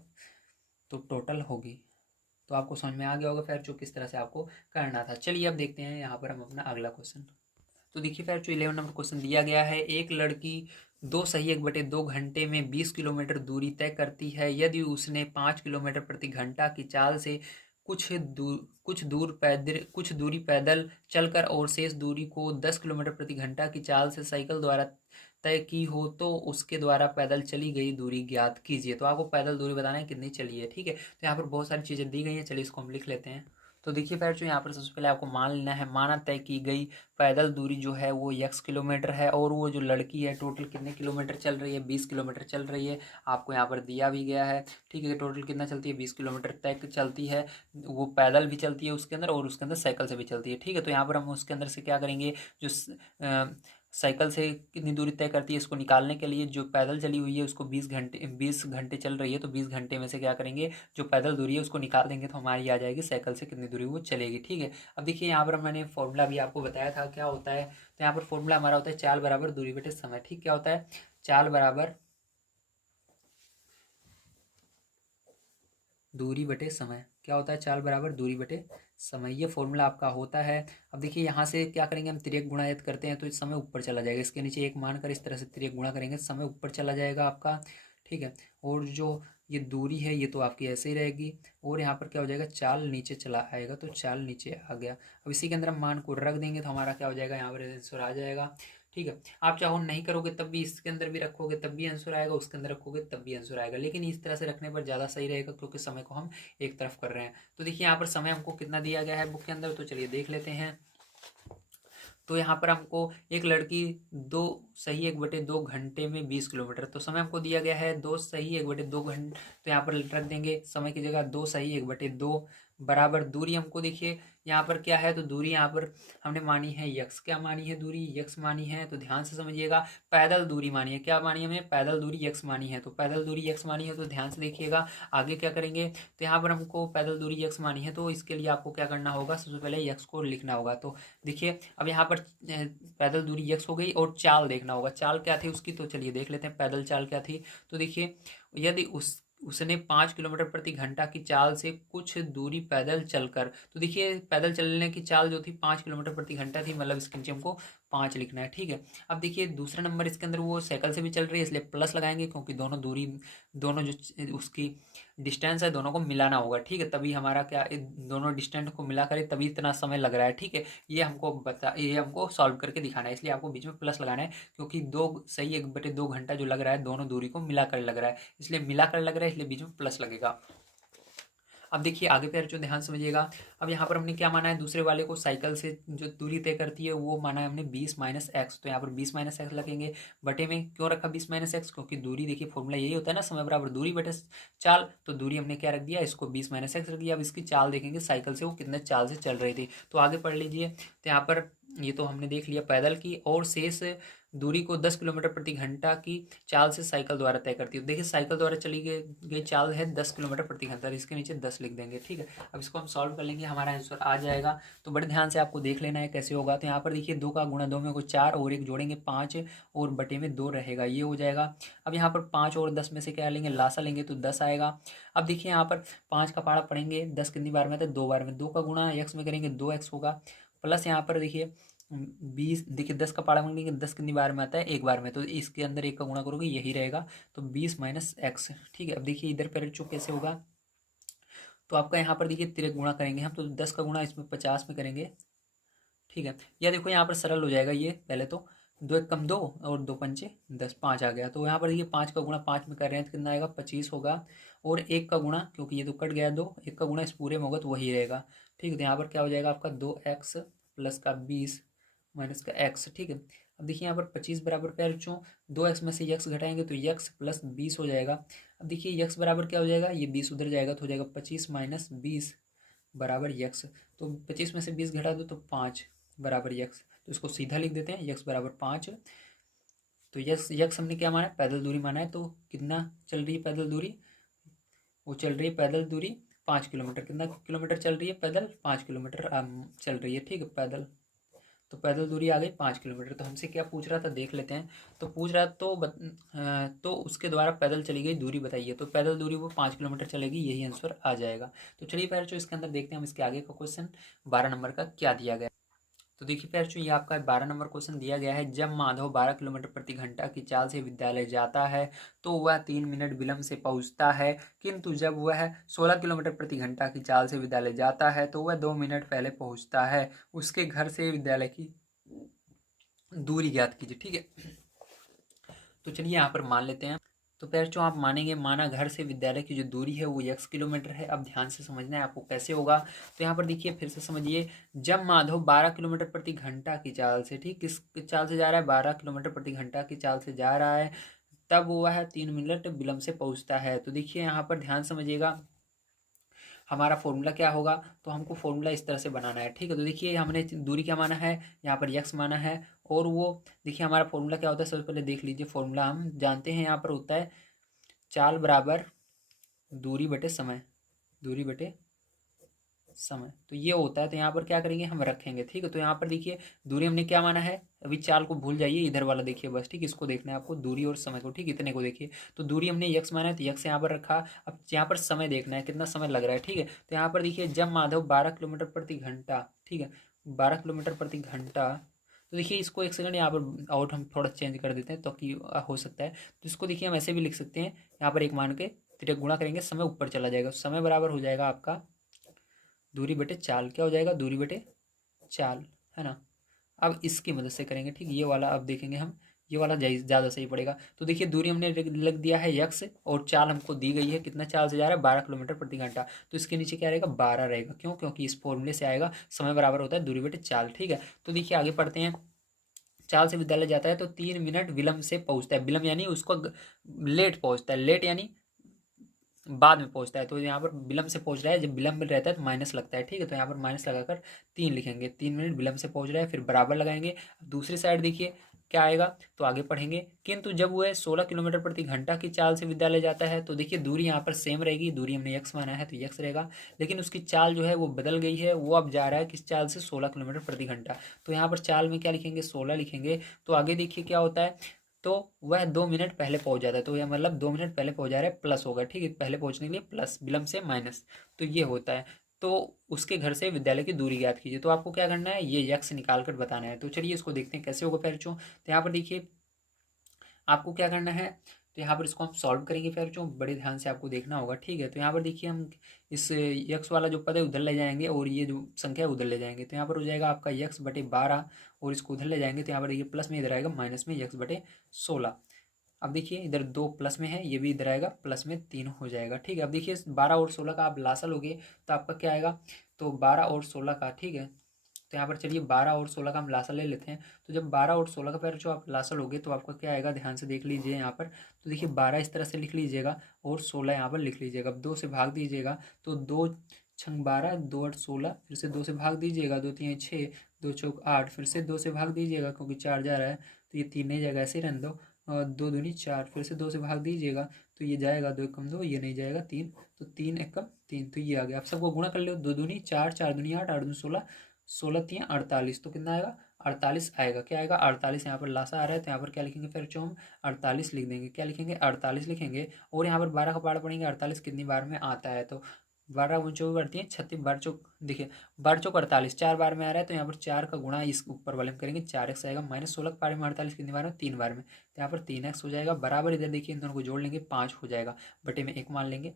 तो टोटल होगी। तो आपको समझ में आ गया होगा फिर जो किस तरह से आपको करना था। चलिए अब देखते हैं यहाँ पर हम अपना अगला क्वेश्चन। तो देखिए फिर जो 11 नंबर क्वेश्चन दिया गया है। एक लड़की 2 सही 1/2 घंटे में 20 किलोमीटर दूरी तय करती है। यदि उसने 5 किलोमीटर प्रति घंटा की चाल से कुछ दूरी पैदल चलकर और शेष दूरी को 10 किलोमीटर प्रति घंटा की चाल से साइकिल द्वारा तय की हो तो उसके द्वारा पैदल चली गई दूरी ज्ञात कीजिए। तो आपको पैदल दूरी बताना है कितनी चली है, ठीक है। तो यहाँ पर बहुत सारी चीज़ें दी गई हैं, चलिए इसको हम लिख लेते हैं। तो देखिए बच्चों, यहाँ पर सबसे पहले आपको मान लेना है, माना तय की गई पैदल दूरी जो है वो x किलोमीटर है, और वो जो लड़की है टोटल कितने किलोमीटर चल रही है, 20 किलोमीटर चल रही है। आपको यहाँ पर दिया भी गया है, ठीक है। टोटल कितना चलती है, 20 किलोमीटर तक चलती है। वो पैदल भी चलती है उसके अंदर, और उसके अंदर साइकिल से भी चलती है, ठीक है। तो यहाँ पर हम उसके अंदर से क्या करेंगे, जो साइकिल से कितनी दूरी तय करती है इसको निकालने के लिए, जो पैदल चली हुई है उसको 20 घंटे चल रही है, तो 20 घंटे में से क्या करेंगे, जो पैदल दूरी है उसको निकाल देंगे, तो हमारी आ जाएगी साइकिल से कितनी दूरी वो चलेगी, ठीक है। अब देखिए यहाँ पर मैंने फॉर्मूला भी आपको बताया था क्या होता है। तो यहाँ पर फॉर्मूला हमारा होता है चाल बराबर दूरी बटे समय, ठीक। क्या होता है, चाल बराबर दूरी बटे समय। क्या होता है, चाल बराबर दूरी बटे समय, ये फॉर्मूला आपका होता है। अब देखिए यहाँ से क्या करेंगे, हम तिर्यक गुणा यदि करते हैं तो इस समय ऊपर चला जाएगा, इसके नीचे एक मानकर इस तरह से तिर्यक गुणा करेंगे, समय ऊपर चला जाएगा आपका, ठीक है। और जो ये दूरी है ये तो आपकी ऐसे ही रहेगी, और यहाँ पर क्या हो जाएगा, चाल नीचे चला आएगा, तो चाल नीचे आ गया। अब इसी के अंदर हम मान को रख देंगे तो हमारा क्या हो जाएगा, यहाँ पर आंसर आ जाएगा, ठीक है। आप चाहो नहीं करोगे तब भी, इसके अंदर भी रखोगे तब भी आंसर आएगा, उसके अंदर रखोगे तब भी आंसर आएगा, लेकिन इस तरह से रखने पर ज़्यादा सही रहेगा क्योंकि समय को हम एक तरफ कर रहे हैं। तो देखिए यहाँ पर समय हमको कितना दिया गया है बुक के अंदर, तो चलिए देख लेते हैं। तो यहाँ पर हमको एक लड़की 2 सही 1/2 घंटे में 20 किलोमीटर, तो समय हमको दिया गया है 2 सही 1/2 घंटे, तो यहाँ पर रख देंगे समय की जगह 2 सही 1/2 बराबर दूरी हमको देखिए यहाँ पर क्या है, तो दूरी यहाँ पर हमने मानी है यक्स, क्या मानी है दूरी, यक्स मानी है। तो ध्यान से समझिएगा, पैदल दूरी मानी है, क्या मानी है हमने, पैदल दूरी यक्स मानी है। तो पैदल दूरी यक्स मानी है, तो ध्यान से देखिएगा आगे क्या करेंगे। तो यहाँ पर हमको पैदल दूरी यक्स मानी है, तो इसके लिए आपको क्या करना होगा, सबसे पहले यक्स को लिखना होगा। तो देखिए अब यहाँ पर पैदल दूरी यक्स हो गई, और चाल देखना होगा, चाल क्या थी उसकी, तो चलिए देख लेते हैं पैदल चाल क्या थी। तो देखिए यदि उसने 5 किलोमीटर प्रति घंटा की चाल से कुछ दूरी पैदल चलकर, तो देखिए पैदल चलने की चाल जो थी 5 किलोमीटर प्रति घंटा थी, मतलब इसके नीचे हमको 5 लिखना है, ठीक है। अब देखिए दूसरा नंबर इसके अंदर वो साइकिल से भी चल रही है, इसलिए प्लस लगाएंगे क्योंकि दोनों जो उसकी डिस्टेंस है दोनों को मिलाना होगा, ठीक है। तभी हमारा क्या, दोनों डिस्टेंस को मिला करें तभी इतना समय लग रहा है, ठीक है। ये हमको सॉल्व करके दिखाना है, इसलिए आपको बीच में प्लस लगाना है, क्योंकि 2 सही 1/2 घंटा जो लग रहा है दोनों दूरी को मिलाकर लग रहा है, इसलिए मिलाकर लग रहा है, इसलिए बीच में प्लस लगेगा। अब देखिए आगे फिर जो ध्यान समझिएगा, अब यहाँ पर हमने क्या माना है, दूसरे वाले को साइकिल से जो दूरी तय करती है वो माना है हमने 20 - x, तो यहाँ पर 20 - x लगेंगे। बटे में क्यों रखा 20 - x, क्योंकि दूरी देखिए फॉर्मूला यही होता है ना, समय बराबर दूरी बटे चाल। तो दूरी हमने क्या रख दिया, इसको 20 - x रख दिया। अब इसकी चाल देखेंगे साइकिल से वो कितने चाल से चल रही थी, तो आगे पढ़ लीजिए। तो यहाँ पर ये तो हमने देख लिया पैदल की, और शेष दूरी को 10 किलोमीटर प्रति घंटा की चाल से साइकिल द्वारा तय करती है। देखिए साइकिल द्वारा चली गई चाल है 10 किलोमीटर प्रति घंटा, इसके नीचे 10 लिख देंगे, ठीक है। अब इसको हम सॉल्व कर लेंगे, हमारा आंसर आ जाएगा। तो बड़े ध्यान से आपको देख लेना है कैसे होगा। तो यहाँ पर देखिए 2 का गुणा 2 में को 4, और एक जोड़ेंगे 5, और बटे में 2 रहेगा, ये हो जाएगा। अब यहाँ पर 5 और 10 में से क्या लेंगे, लासा लेंगे तो 10 आएगा। अब देखिए यहाँ पर 5 का पारा पढ़ेंगे, 10 कितनी बार में आता है, 2 बार में। 2 का गुणा x में करेंगे 2x होगा, प्लस यहाँ पर देखिए 20, देखिए 10 का पारा मांगेंगे, 10 कितनी बार में आता है, एक बार में, तो इसके अंदर एक का गुणा करोगे यही रहेगा, तो 20 - x, ठीक है। अब देखिए इधर पर चुप कैसे होगा, तो आपका यहाँ पर देखिए तिरक गुणा करेंगे हम, तो 10 का गुणा इसमें 50 में करेंगे, ठीक है। या देखो यहाँ पर सरल हो जाएगा ये, पहले तो 2 एक कम 2, और 2 पंचे 10, 5 आ गया। तो यहाँ पर देखिए 5 का गुणा 5 में कर रहे हैं तो कितना आएगा, 25 होगा। और 1 का गुणा, क्योंकि ये तो कट गया 2, 1 का गुणा इस पूरे में होगा तो वही रहेगा, ठीक है। तो यहाँ पर क्या हो जाएगा आपका 2x प्लस का 20 माइनस का x, ठीक है। अब देखिए यहाँ पर 25 बराबर पैर चूँ 2x में से x घटाएंगे तो x प्लस 20 हो जाएगा। अब देखिए x बराबर क्या हो जाएगा, ये 20 उधर जाएगा तो हो जाएगा 25 माइनस 20 बराबर x। तो 25 में से 20 घटा दो तो 5 बराबर x, तो इसको सीधा लिख देते हैं, x बराबर 5। तो यक्स हमने क्या माना है, पैदल दूरी माना है। तो कितना चल रही है पैदल दूरी, वो चल रही है पैदल दूरी 5 किलोमीटर। कितना किलोमीटर चल रही है पैदल, 5 किलोमीटर चल रही है, ठीक है पैदल। तो पैदल दूरी आ गई 5 किलोमीटर। तो हमसे क्या पूछ रहा था देख लेते हैं। तो पूछ रहा तो उसके द्वारा पैदल चली गई दूरी बताइए। तो पैदल दूरी वो 5 किलोमीटर चलेगी, यही आंसर आ जाएगा। तो चलिए पहले जो इसके अंदर देखते हैं हम इसके आगे का क्वेश्चन 12 नंबर का क्या दिया गया। तो देखिए प्यारे ये आपका 12 नंबर क्वेश्चन दिया गया है। जब माधव 12 किलोमीटर प्रति घंटा की चाल से विद्यालय जाता है तो वह 3 मिनट विलंब से पहुंचता है, किंतु जब वह 16 किलोमीटर प्रति घंटा की चाल से विद्यालय जाता है तो वह 2 मिनट पहले पहुंचता है। उसके घर से विद्यालय की दूरी ज्ञात कीजिए। ठीक है, तो चलिए यहाँ पर मान लेते हैं। तो प्यारे आप मानेंगे, माना घर से विद्यालय की जो दूरी है वो x किलोमीटर है। अब ध्यान से समझना है आपको कैसे होगा। तो यहाँ पर देखिए फिर से समझिए, जब माधव 12 किलोमीटर प्रति घंटा की चाल से, ठीक किस चाल से जा रहा है, 12 किलोमीटर प्रति घंटा की चाल से जा रहा है, तब वह 3 मिनट विलंब से पहुंचता है। तो देखिए यहाँ पर ध्यान समझिएगा, हमारा फॉर्मूला क्या होगा। तो हमको फॉर्मूला इस तरह से बनाना है। ठीक है, तो देखिए हमने दूरी क्या माना है, यहाँ पर यक्स माना है। और वो देखिए हमारा फॉर्मूला क्या होता है, सबसे पहले देख लीजिए। फॉर्मूला हम जानते हैं, यहाँ पर होता है चाल बराबर दूरी बटे समय, दूरी बटे समय। तो ये होता है। तो यहाँ पर क्या करेंगे, हम रखेंगे। ठीक है, तो यहाँ पर देखिए दूरी हमने क्या माना है, अभी चाल को भूल जाइए, इधर वाला देखिए बस। ठीक, इसको देखना है आपको, दूरी और समय को। ठीक, इतने को देखिए। तो दूरी हमने यक्स माना है तो यक्स यहाँ पर रखा। अब यहाँ पर समय देखना है, कितना समय लग रहा है। ठीक है, तो यहाँ पर देखिए जब माधव 12 किलोमीटर प्रति घंटा, ठीक है 12 किलोमीटर प्रति घंटा, तो देखिए इसको एक सेकंड यहाँ पर और हम थोड़ा चेंज कर देते हैं तो कि हो सकता है। तो इसको देखिए हम ऐसे भी लिख सकते हैं, यहाँ पर एक मान के तिरक गुणा करेंगे, समय ऊपर चला जाएगा। समय बराबर हो जाएगा आपका दूरी बटे चाल। क्या हो जाएगा, दूरी बटे चाल, है ना। अब इसकी मदद से करेंगे। ठीक, ये वाला अब देखेंगे हम, ये वाला ज़्यादा सही पड़ेगा। तो देखिए दूरी हमने लग दिया है यक्स, और चाल हमको दी गई है, कितना चाल से जा रहा है, 12 किलोमीटर प्रति घंटा। तो इसके नीचे क्या रहेगा, 12 रहेगा। क्यों, क्योंकि इस फॉर्मूले से आएगा समय बराबर होता है दूरी बटे चाल। ठीक है, तो देखिए आगे पढ़ते हैं। चाल से विद्यालय जाता है तो 3 मिनट विलंब से पहुंचता है। विलंब यानी उसको लेट पहुंचता है, लेट यानी बाद में पहुंचता है। तो यहाँ पर विलंब से पहुंच रहा है, जब विलंब रहता है तो माइनस लगता है। ठीक है, तो यहाँ पर माइनस लगाकर 3 लिखेंगे। 3 मिनट विलंब से पहुंच रहा है, फिर बराबर लगाएंगे। दूसरी साइड देखिए क्या आएगा, तो आगे पढ़ेंगे। किंतु जब वह 16 किलोमीटर प्रति घंटा की चाल से विद्यालय जाता है तो देखिए दूरी यहाँ पर सेम रहेगी, दूरी हमने यक्स माना है तो यक्स रहेगा, लेकिन उसकी चाल जो है वो बदल गई है। वो अब जा रहा है किस चाल से, 16 किलोमीटर प्रति घंटा। तो यहाँ पर चाल में क्या लिखेंगे, 16 लिखेंगे। तो आगे देखिए क्या होता है, तो वह 2 मिनट पहले पहुंच जाता है। तो यह मतलब 2 मिनट पहले पहुंच जा रहा है, प्लस होगा। ठीक है, पहले पहुंचने के लिए प्लस, विलंब से माइनस, तो ये होता है। तो उसके घर से विद्यालय की दूरी ज्ञात कीजिए। तो आपको क्या करना है, ये यक्स निकाल कर बताना है। तो चलिए इसको देखते हैं कैसे होगा पैरचों। तो यहाँ पर देखिए आपको क्या करना है, तो यहाँ पर इसको हम सॉल्व करेंगे पैरचों, बड़े ध्यान से आपको देखना होगा। ठीक है, तो यहाँ पर देखिए हम इस यक्स वाला जो पद है उधर ले जाएंगे और ये जो संख्या है उधर ले जाएंगे। तो यहाँ पर हो जाएगा आपका यक्स बटे 12, और इसको उधर ले जाएंगे तो यहाँ पर देखिए प्लस में इधर आएगा माइनस में यक्स बटे 16। अब देखिए इधर 2 प्लस में है, ये भी इधर आएगा प्लस में 3 हो जाएगा। ठीक है, अब देखिए 12 और 16 का आप लासा लोगे तो आपका क्या आएगा, तो 12 और 16 का, ठीक है, तो यहाँ पर चलिए 12 और 16 का हम लासा ले लेते हैं। तो जब 12 और 16 का पैर जो आप लासा लोगे तो आपका क्या आएगा, ध्यान से देख लीजिए यहाँ पर। तो देखिए 12 इस तरह से लिख लीजिएगा और 16 यहाँ पर लिख लीजिएगा। अब 2 से भाग दीजिएगा तो 2 छंग 12, 2 8 16, फिर से 2 से भाग दीजिएगा, 2 3 6, 2 चौक 8, फिर से 2 से भाग दीजिएगा क्योंकि 4 जा रहा है तो ये 3 नहीं जाएगा, ऐसे ही रहने दो। 2 दूनी 4, फिर से 2 से भाग दीजिएगा तो ये जाएगा, 2 एकम 2, ये नहीं जाएगा 3, तो 3 एकम 3, तो ये आ गया। आप सबको गुणा कर लो, 2 दूनी 4, 4 दूनी 8, 8 दूनी 16, 16 3 48, तो कितना आएगा, 48 आएगा। क्या आएगा, 48। यहाँ पर लासा आ रहा है तो यहाँ पर क्या लिखेंगे, फिर जो हम 48 लिख देंगे। क्या लिखेंगे, 48 लिखेंगे। और यहाँ पर 12 का पाठ पढ़ेंगे, 48 कितनी बार में आता है, तो 12 उनचो बढ़ती है 36, 12 चौक देखिए 12 चौक 48, 4 बार में आ रहा है तो यहाँ पर 4 का गुणा इस ऊपर वाले में करेंगे, 4x आएगा। माइनस 16 के पारे में 48 कितनी बार में, 3 बार में, तो यहाँ पर 3x हो जाएगा। बराबर इधर देखिए इन दोनों को जोड़ लेंगे, 5 हो जाएगा, बटे में 1 मान लेंगे।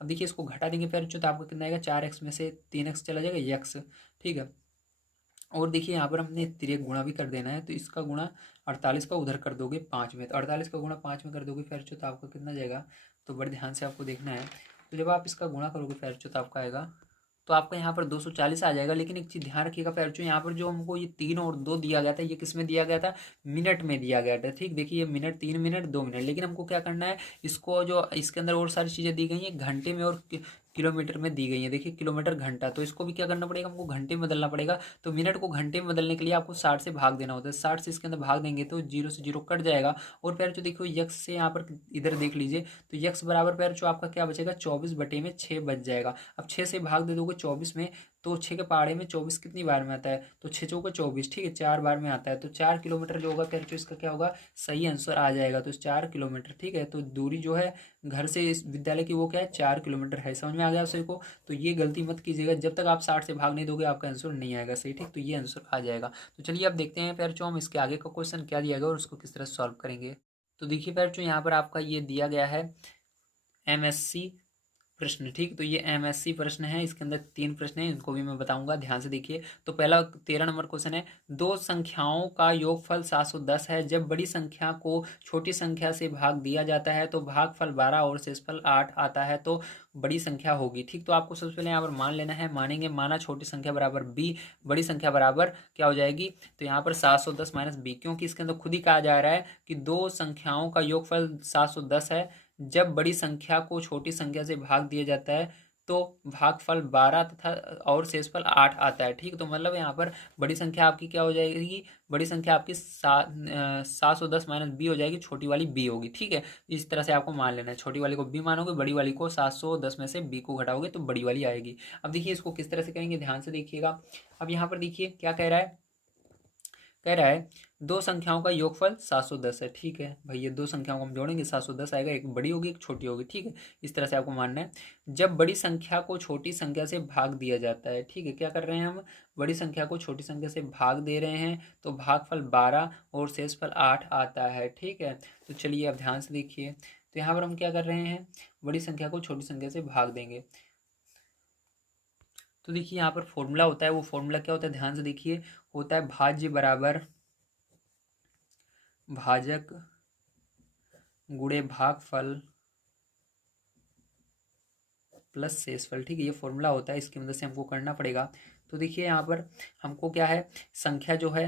अब देखिए इसको घटा देंगे फिर तो आपका कितना आएगा, 4x में से 3x चला जाएगा, यक्स, ठीक है। और देखिए यहाँ पर हमने तिरक गुणा भी कर देना है, तो इसका गुणा 48 का उधर कर दोगे 5 में, तो 48 का गुणा 5 में कर दोगे फिर तो आपका कितना जाएगा, तो बड़े ध्यान से आपको देखना है। तो जब आप इसका गुणा करोगे फिर तो आपका आएगा, तो आपका यहाँ पर 240 आ जाएगा। लेकिन एक चीज़ ध्यान रखिएगा पैरचो, यहाँ पर जो हमको ये 3 और 2 दिया गया था, ये किस में दिया गया था, मिनट में दिया गया था। ठीक, देखिए ये मिनट, 3 मिनट 2 मिनट, लेकिन हमको क्या करना है, इसको जो इसके अंदर और सारी चीज़ें दी गई हैं घंटे में और किलोमीटर में दी गई है। देखिए किलोमीटर घंटा, तो इसको भी क्या करना पड़ेगा, हमको घंटे में बदलना पड़ेगा। तो मिनट को घंटे में बदलने के लिए आपको 60 से भाग देना होता है। 60 से इसके अंदर भाग देंगे तो 0 से 0 कट जाएगा। और पैर जो देखो यक्स से यहाँ पर इधर देख लीजिए, तो यक्स बराबर पैर जो आपका क्या बचेगा, 24 बटे में 6 बच जाएगा। अब 6 से भाग दे दोगे 24 में तो 6 के पहाड़े में 24 कितनी बार में आता है, तो 6 चौके 24, ठीक है, 4 बार में आता है। तो 4 किलोमीटर जो होगा फिर इसका क्या होगा, सही आंसर आ जाएगा। तो 4 किलोमीटर, ठीक है। तो दूरी जो है घर से इस विद्यालय की वो क्या है, 4 किलोमीटर है। समझ में आ गया आप सभी को। तो ये गलती मत कीजिएगा, जब तक आप 60 से भाग नहीं दोगे आपका आंसर नहीं आएगा सही, ठीक। तो ये आंसर आ जाएगा। तो चलिए अब देखते हैं फिर जो हम इसके आगे का क्वेश्चन क्या दिया गया और उसको किस तरह सॉल्व करेंगे। तो देखिए फिर जो यहाँ पर आपका ये दिया गया है MSc प्रश्न, ठीक। तो ये MSc प्रश्न है, इसके अंदर 3 प्रश्न हैं, इनको भी मैं बताऊंगा, ध्यान से देखिए। तो पहला 13 नंबर क्वेश्चन है, दो संख्याओं का योगफल 710 है, जब बड़ी संख्या को छोटी संख्या से भाग दिया जाता है तो भागफल 12 और शेषफल 8 आता है, तो बड़ी संख्या होगी, ठीक। तो आपको सबसे पहले यहाँ पर मान लेना है, मानेंगे, माना छोटी संख्या बराबर b, बड़ी संख्या बराबर क्या हो जाएगी, तो यहाँ पर 710 माइनस b, क्योंकि इसके अंदर खुद ही कहा जा रहा है कि दो संख्याओं का योगफल 710 है, जब बड़ी संख्या को छोटी संख्या से भाग दिया जाता है तो भागफल 12 तथा और शेषफल 8 आता है, ठीक। तो मतलब यहाँ पर बड़ी संख्या आपकी क्या हो जाएगी, बड़ी संख्या आपकी 710 माइनस बी हो जाएगी, छोटी वाली बी होगी, ठीक है। इस तरह से आपको मान लेना है, छोटी वाली को बी मानोगे, बड़ी वाली को 710 में से बी को घटाओगे तो बड़ी वाली आएगी। अब देखिए इसको किस तरह से करेंगे, ध्यान से देखिएगा। अब यहाँ पर देखिए क्या कह रहा है, कह रहा है दो संख्याओं का योगफल 710 है, ठीक है भाई। ये दो संख्याओं को हम जोड़ेंगे 710 आएगा, एक बड़ी होगी एक छोटी होगी, ठीक है। इस तरह से आपको मानना है, जब बड़ी संख्या को छोटी संख्या से भाग दिया जाता है, ठीक है। क्या कर रहे हैं हम, बड़ी संख्या को छोटी संख्या से भाग दे रहे हैं, तो भागफल 12 और शेषफल 8 आता है, ठीक है। तो चलिए अब ध्यान से देखिए, तो यहाँ पर हम क्या कर रहे हैं, बड़ी संख्या को छोटी संख्या से भाग देंगे। तो देखिए यहाँ पर फॉर्मूला होता है, वो फॉर्मूला क्या होता है, ध्यान से देखिए, होता है भाज्य बराबर भाजक गुणे भागफल प्लस शेषफल, ठीक है। ये फॉर्मूला होता है, इसकी मदद से हमको करना पड़ेगा। तो देखिए यहाँ पर हमको क्या है, संख्या जो है,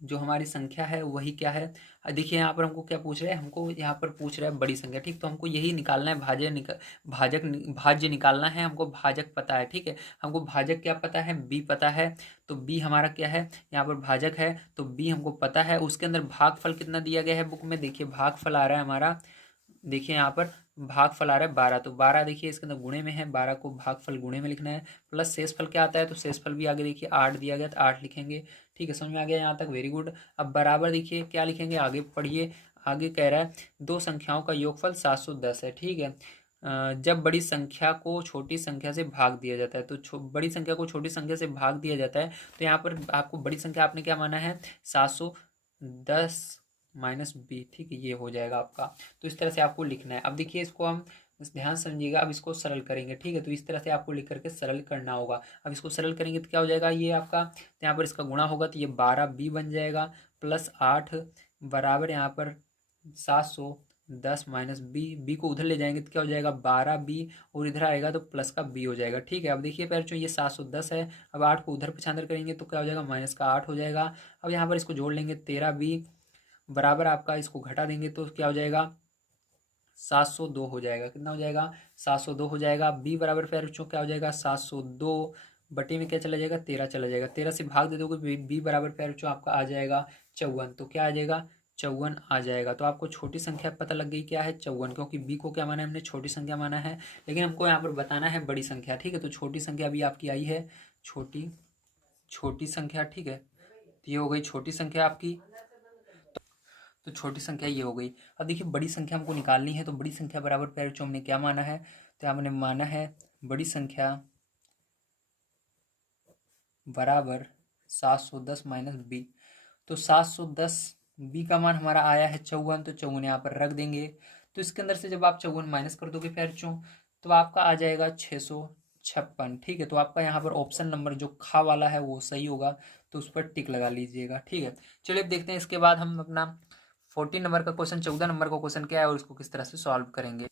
जो हमारी संख्या है वही क्या है, देखिए यहाँ पर हमको क्या पूछ रहा है, हमको यहाँ पर पूछ रहा है बड़ी संख्या, ठीक। तो हमको यही निकालना है, भाज्य निकालना है हमको, भाजक पता है, ठीक है। हमको भाजक क्या पता है, बी पता है, तो बी हमारा क्या है, यहाँ पर भाजक है तो बी हमको पता है। उसके अंदर भागफल कितना दिया गया है बुक में, देखिए भागफल आ रहा है हमारा, देखिए यहाँ पर भागफल आ रहा है 12, तो 12 देखिए इसके अंदर गुणे में है, 12 को भागफल गुणे में लिखना है, प्लस शेषफल क्या आता है, तो शेषफल भी आगे देखिए 8 दिया गया तो 8 लिखेंगे, ठीक है। समझ में आ गया यहाँ तक, वेरी गुड। अब बराबर देखिए क्या लिखेंगे, आगे पढ़िए, आगे कह रहा है दो संख्याओं का योगफल 710 है, ठीक है। जब बड़ी संख्या को छोटी संख्या से भाग दिया जाता है, तो बड़ी संख्या को छोटी संख्या से भाग दिया जाता है, तो यहाँ पर आपको बड़ी संख्या आपने क्या माना है, 710 माइनस बी, ठीक है, ये हो जाएगा आपका। तो इस तरह से आपको लिखना है। अब देखिए इसको हम ध्यान समझिएगा, अब इसको सरल करेंगे, ठीक है। तो इस तरह से आपको लिख करके सरल करना होगा। अब इसको सरल करेंगे तो क्या हो जाएगा, ये आपका, तो यहाँ पर इसका गुणा होगा तो ये 12b बन जाएगा, प्लस 8 बराबर यहाँ पर 710 माइनस बी, बी को उधर ले जाएंगे तो क्या हो जाएगा 12b, और इधर आएगा तो प्लस का b हो जाएगा, ठीक है। अब देखिए पैर चो ये 710 है, अब 8 को उधर पछांदर करेंगे तो क्या हो जाएगा, माइनस का 8 हो जाएगा। अब यहाँ पर इसको जोड़ लेंगे 13b बराबर आपका, इसको घटा देंगे तो क्या हो जाएगा 702 हो जाएगा, कितना हो जाएगा 702 हो जाएगा। बी बराबर फिर क्या हो जाएगा 702 बटे में क्या चला जाएगा 13 चला जाएगा, 13 से भाग दे दोगे बी बराबर फिर आपका आ जाएगा 54, तो क्या आ जाएगा 54 आ जाएगा। तो आपको छोटी संख्या पता लग गई क्या है 54, क्योंकि बी को क्या माना है हमने, छोटी संख्या माना है, लेकिन हमको यहाँ पर बताना है बड़ी संख्या, ठीक है। तो छोटी संख्या अभी आपकी आई है, छोटी संख्या, ठीक है। तो ये हो गई छोटी संख्या आपकी, तो छोटी संख्या ये हो गई। अब देखिए बड़ी संख्या हमको निकालनी है, तो बड़ी संख्या बराबर पैर जो हमने क्या माना है, तो हमने माना है बड़ी संख्या बराबर 710 माइनस बी। तो 710 बी का मान हमारा आया है 54, तो 54 यहाँ पर रख देंगे। तो इसके अंदर से जब आप 54 माइनस कर दोगे पैर चो, तो आपका आ जाएगा 656, ठीक है। तो आपका यहाँ पर ऑप्शन नंबर जो खा वाला है वो सही होगा, तो उस पर टिक लगा लीजिएगा, ठीक है। चलिए अब देखते हैं इसके बाद हम अपना 14 नंबर का क्वेश्चन, 14 नंबर का क्वेश्चन क्या है और इसको किस तरह से सॉल्व करेंगे।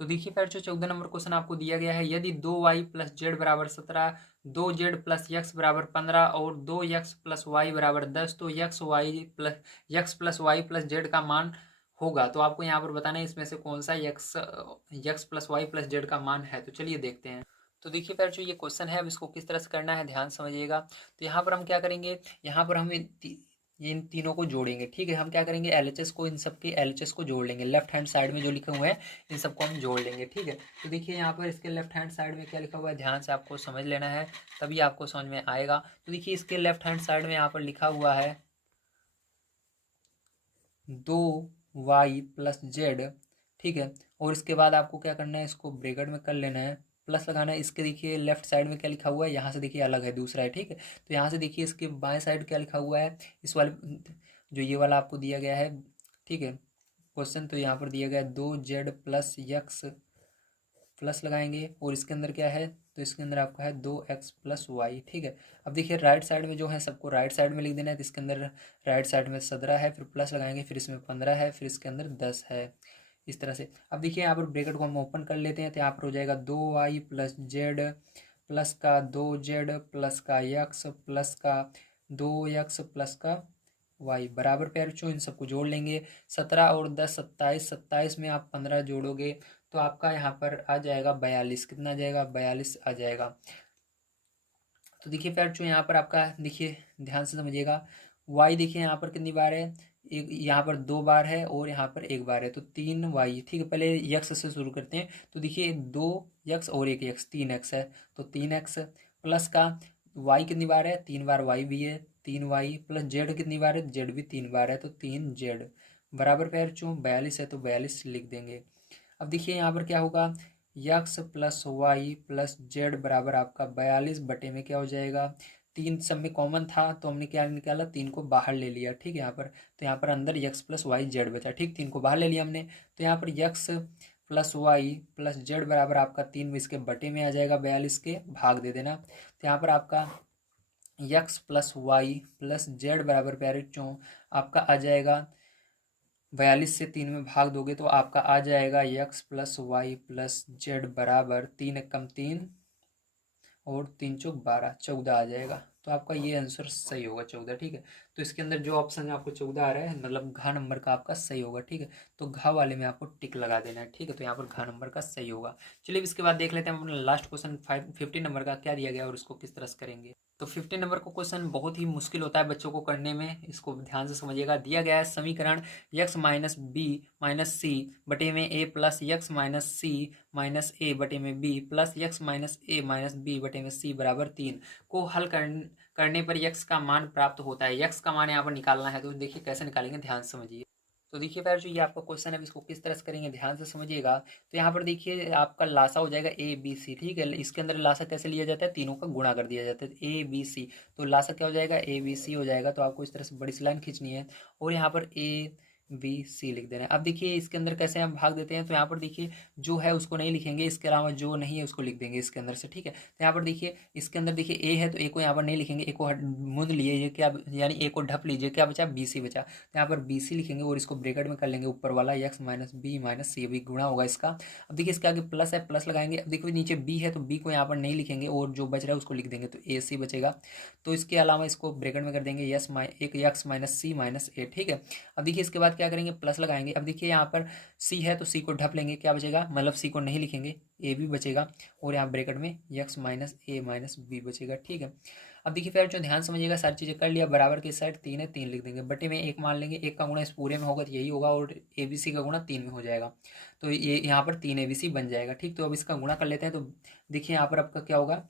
तो देखिए फिर जो 14 नंबर क्वेश्चन आपको दिया गया है, यदि 2y प्लस जेड बराबर 17, 2z प्लस यक्स बराबर 15 और 2x प्लस वाई बराबर 10, तो X plus Y plus Z का मान होगा। तो आपको यहाँ पर बताना है इसमें से कौन सा X plus Y plus Z का मान है। तो चलिए देखते हैं। तो देखिए फिर जो ये क्वेश्चन है अब इसको किस तरह से करना है ध्यान समझिएगा। तो यहाँ पर हम क्या करेंगे, यहाँ पर हमें ये इन तीनों को जोड़ेंगे। ठीक है, हम क्या करेंगे, एलएचएस को, इन सब के एलएचएस को जोड़ लेंगे। लेफ्ट हैंड साइड में जो लिखे हुए हैं इन सबको हम जोड़ लेंगे। ठीक है, तो देखिए यहाँ पर इसके लेफ्ट हैंड साइड में क्या लिखा हुआ है, ध्यान से आपको समझ लेना है, तभी आपको समझ में आएगा। तो देखिए इसके लेफ्ट हैंड साइड में यहाँ पर लिखा हुआ है 2y+z। ठीक है, और इसके बाद आपको क्या करना है, इसको ब्रैकेट में कर लेना है, प्लस लगाना है। इसके देखिए लेफ्ट साइड में क्या लिखा हुआ है, यहाँ से देखिए अलग है, दूसरा है। ठीक है, तो यहाँ से देखिए इसके बाएं साइड क्या लिखा हुआ है, इस वाले जो ये वाला आपको दिया गया है। ठीक है, क्वेश्चन तो यहाँ पर दिया गया है 2z+x, प्लस लगाएंगे, और इसके अंदर क्या है, तो इसके अंदर आपका है 2x+y। ठीक है, अब देखिए राइट साइड में जो है सबको राइट साइड में लिख देना है, तो इसके अंदर राइट साइड में 17 है, फिर प्लस लगाएंगे, फिर इसमें 15 है, फिर इसके अंदर 10 है, इस तरह से। अब देखिए यहाँ पर ब्रैकेट को हम ओपन कर लेते हैं, तो यहाँ पर हो जाएगा 2y+z प्लस का 2z प्लस का x प्लस का 2x प्लस का y बराबर पैर चो, इन सबको जोड़ लेंगे। 17 और 10 27, 27 में आप 15 जोड़ोगे तो आपका यहाँ पर आ जाएगा 42। कितना आ जाएगा, 42 आ जाएगा। तो देखिए पैर चो यहाँ पर आपका, देखिए ध्यान से समझिएगा, y देखिए यहाँ पर कितनी बार है, एक यहाँ पर 2 बार है और यहाँ पर 1 बार है, तो 3y। ठीक है, पहले यक्स से शुरू करते हैं, तो देखिए 2x और 1x, 3x है, तो 3x प्लस का y कितनी बार है, 3 बार y भी है, 3y प्लस z कितनी बार है, z भी 3 बार है, तो 3z बराबर पैर चो 42 है, तो 42 लिख देंगे। अब देखिए यहाँ पर क्या होगा, x+y+z बराबर आपका 42 बटे में क्या हो जाएगा, 3 सब में कॉमन था तो हमने क्या निकाला, 3 को बाहर ले लिया। ठीक है, यहाँ पर तो यहाँ पर अंदर x+y+z बचा। ठीक, 3 को बाहर ले लिया हमने, तो यहाँ पर x+y+z बराबर आपका 3 इसके बटे में आ जाएगा, 42 के भाग दे देना। तो यहाँ पर आपका x+y+z बराबर प्यारे चों आपका आ जाएगा, 42 से 3 में भाग दोगे तो आपका आ जाएगा x+y+z बराबर 3 एकम 3 और 3 चौक 12, 14 आ जाएगा। तो आपका ये आंसर सही होगा, 14। ठीक है, तो इसके अंदर जो ऑप्शन आपको 14 आ रहा है, मतलब घ नंबर का आपका सही होगा। ठीक है, तो घ वाले में आपको टिक लगा देना है। ठीक है, तो यहाँ पर घ नंबर का सही होगा। चलिए इसके बाद देख लेते हैं हम अपना लास्ट क्वेश्चन 15 नंबर का क्या दिया गया और उसको किस तरह से करेंगे। तो 15 नंबर का क्वेश्चन बहुत ही मुश्किल होता है बच्चों को करने में, इसको ध्यान से समझिएगा। दिया गया है समीकरण x-b-c बटे में a प्लस x-c-a बटे में b प्लस x-a-b बटे में c बराबर 3 को हल करने पर x का मान प्राप्त होता है। x का मान यहाँ पर निकालना है, तो देखिए कैसे निकालेंगे, ध्यान से समझिए। तो देखिए प्यार जो ये आपका क्वेश्चन है, इसको किस तरह से करेंगे, ध्यान से समझिएगा। तो यहाँ पर देखिए आपका लासा हो जाएगा ए बी सी। ठीक है, इसके अंदर लासा कैसे लिया जाता है, तीनों का गुणा कर दिया जाता है, ए बी सी। तो लासा क्या हो जाएगा, ए बी सी हो जाएगा। तो आपको इस तरह से बड़ी सी लाइन खींचनी है और यहाँ पर ए बी सी लिख देना है। अब देखिए इसके अंदर कैसे हम भाग देते हैं, तो यहाँ पर देखिए जो है उसको नहीं लिखेंगे, इसके अलावा जो नहीं है उसको लिख देंगे इसके अंदर से। ठीक है, तो यहाँ पर देखिए इसके अंदर देखिए ए है, तो ए को यहाँ पर नहीं लिखेंगे, ए को मुंद लिए, ये क्या यानी ए को ढप लीजिए, क्या बचा, बी सी बचा। तो यहाँ पर बी सी लिखेंगे और इसको ब्रैकेट में कर लेंगे, ऊपर वाला x-b-c अभी गुणा होगा इसका। अब देखिए इसके आगे प्लस है, प्लस लगाएंगे। अब देखिए नीचे बी है, तो बी को यहाँ पर नहीं लिखेंगे और जो बच रहा है उसको लिख देंगे, तो ए सी बचेगा। तो इसके अलावा इसको ब्रैकेट में कर देंगे x-c-a। ठीक है, अब देखिए इसके बाद क्या करेंगे, प्लस लगाएंगे। अब देखिए यहाँ पर सी है, तो सी को ढप लेंगे, क्या बचेगा, मतलब सी को नहीं लिखेंगे, ए भी बचेगा और यहाँ ब्रैकेट में x-a-b बचेगा। ठीक है, अब देखिए फिर जो ध्यान समझिएगा, सारी चीज़ें कर लिया, बराबर की साइड 3 है, 3 लिख देंगे, बटे में 1 मान लेंगे, 1 का गुणा इस पूरे में होगा तो यही होगा, और ए बी सी का गुणा 3 में हो जाएगा, तो ये यहाँ पर 3 ABC बन जाएगा। ठीक, तो अब इसका गुणा कर लेते हैं। तो देखिए यहाँ पर आपका क्या होगा,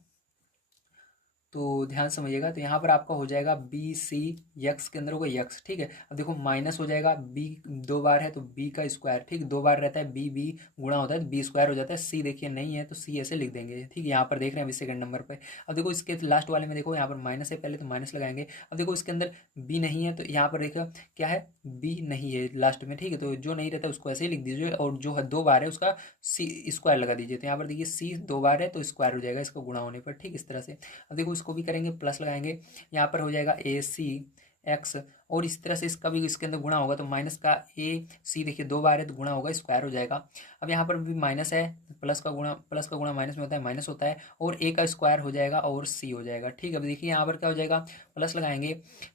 तो ध्यान समझिएगा, तो यहाँ पर आपका हो जाएगा बी सी, यक्स के अंदर होगा यक्स। ठीक है, अब देखो माइनस हो जाएगा, बी 2 बार है तो बी का स्क्वायर। ठीक, 2 बार रहता है, बी बी गुणा होता है तो बी स्क्वायर हो जाता है। सी देखिए नहीं है तो सी ऐसे लिख देंगे। ठीक है, यहाँ पर देख रहे हैं अभी सेकंड नंबर पर। अब देखो इसके लास्ट वाले में देखो यहाँ पर माइनस है, पहले तो माइनस लगाएंगे। अब देखो इसके अंदर बी नहीं है, तो यहाँ पर देखो क्या है, बी नहीं है लास्ट में। ठीक है, तो जो नहीं रहता है उसको ऐसे ही लिख दीजिए, और जो है 2 बार है उसका सी स्क्वायर लगा दीजिए। तो यहाँ पर देखिए सी 2 बार है तो स्क्वायर हो जाएगा इसको गुणा होने पर। ठीक, इस तरह से। अब देखो इसको भी करेंगे, प्लस लगाएंगे, यहाँ पर हो जाएगा ए सी एक्स, और इस तरह से इसका भी इसके अंदर गुणा होगा, तो माइनस का ए सी देखिए 2 बार है तो गुणा होगा, स्क्वायर हो जाएगा। अब यहाँ पर भी माइनस है, प्लस का गुणा माइनस में होता है, माइनस होता है, और ए का स्क्वायर हो जाएगा और सी हो जाएगा। ठीक है, अब देखिए यहाँ पर क्या हो जाएगा, प्लस लगाएंगे,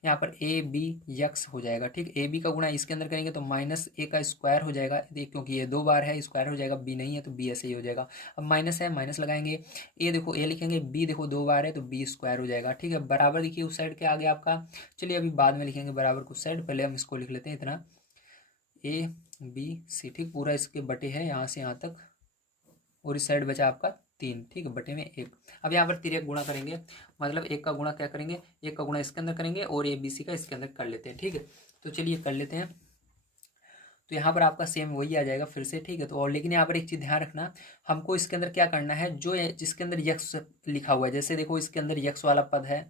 यहाँ पर ए बी यक्स हो जाएगा। ठीक, ए बी का गुणा इसके अंदर करेंगे तो माइनस ए का स्क्वायर हो जाएगा, क्योंकि ये 2 बार है स्क्वायर हो जाएगा, बी नहीं है तो बी ऐसे ही हो जाएगा। अब माइनस है, माइनस लगाएंगे, ए देखो ए लिखेंगे, बी देखो 2 बार है तो बी स्क्वायर हो जाएगा। ठीक है, बराबर देखिए उस साइड के आगे आपका, चलिए अभी बाद में लिखेंगे बराबर कुछ साइड, पहले हम इसको लिख लेते हैं इतना ए बी सी। ठीक, पूरा इसके बटे है यहाँ से यहाँ तक, और इस साइड बचा आपका 3। ठीक है, बटे में 1। अब यहाँ पर तिरक गुणा करेंगे, मतलब एक का गुणा क्या करेंगे, एक का गुणा इसके अंदर करेंगे और ए बी सी का इसके अंदर कर लेते हैं। ठीक है, तो चलिए कर लेते हैं। तो यहाँ पर आपका सेम वही आ जाएगा फिर से। ठीक है, तो और लेकिन यहाँ पर एक चीज़ ध्यान रखना, हमको इसके अंदर क्या करना है, जो जिसके अंदर यक्स लिखा हुआ है, जैसे देखो इसके अंदर यक्स वाला पद है,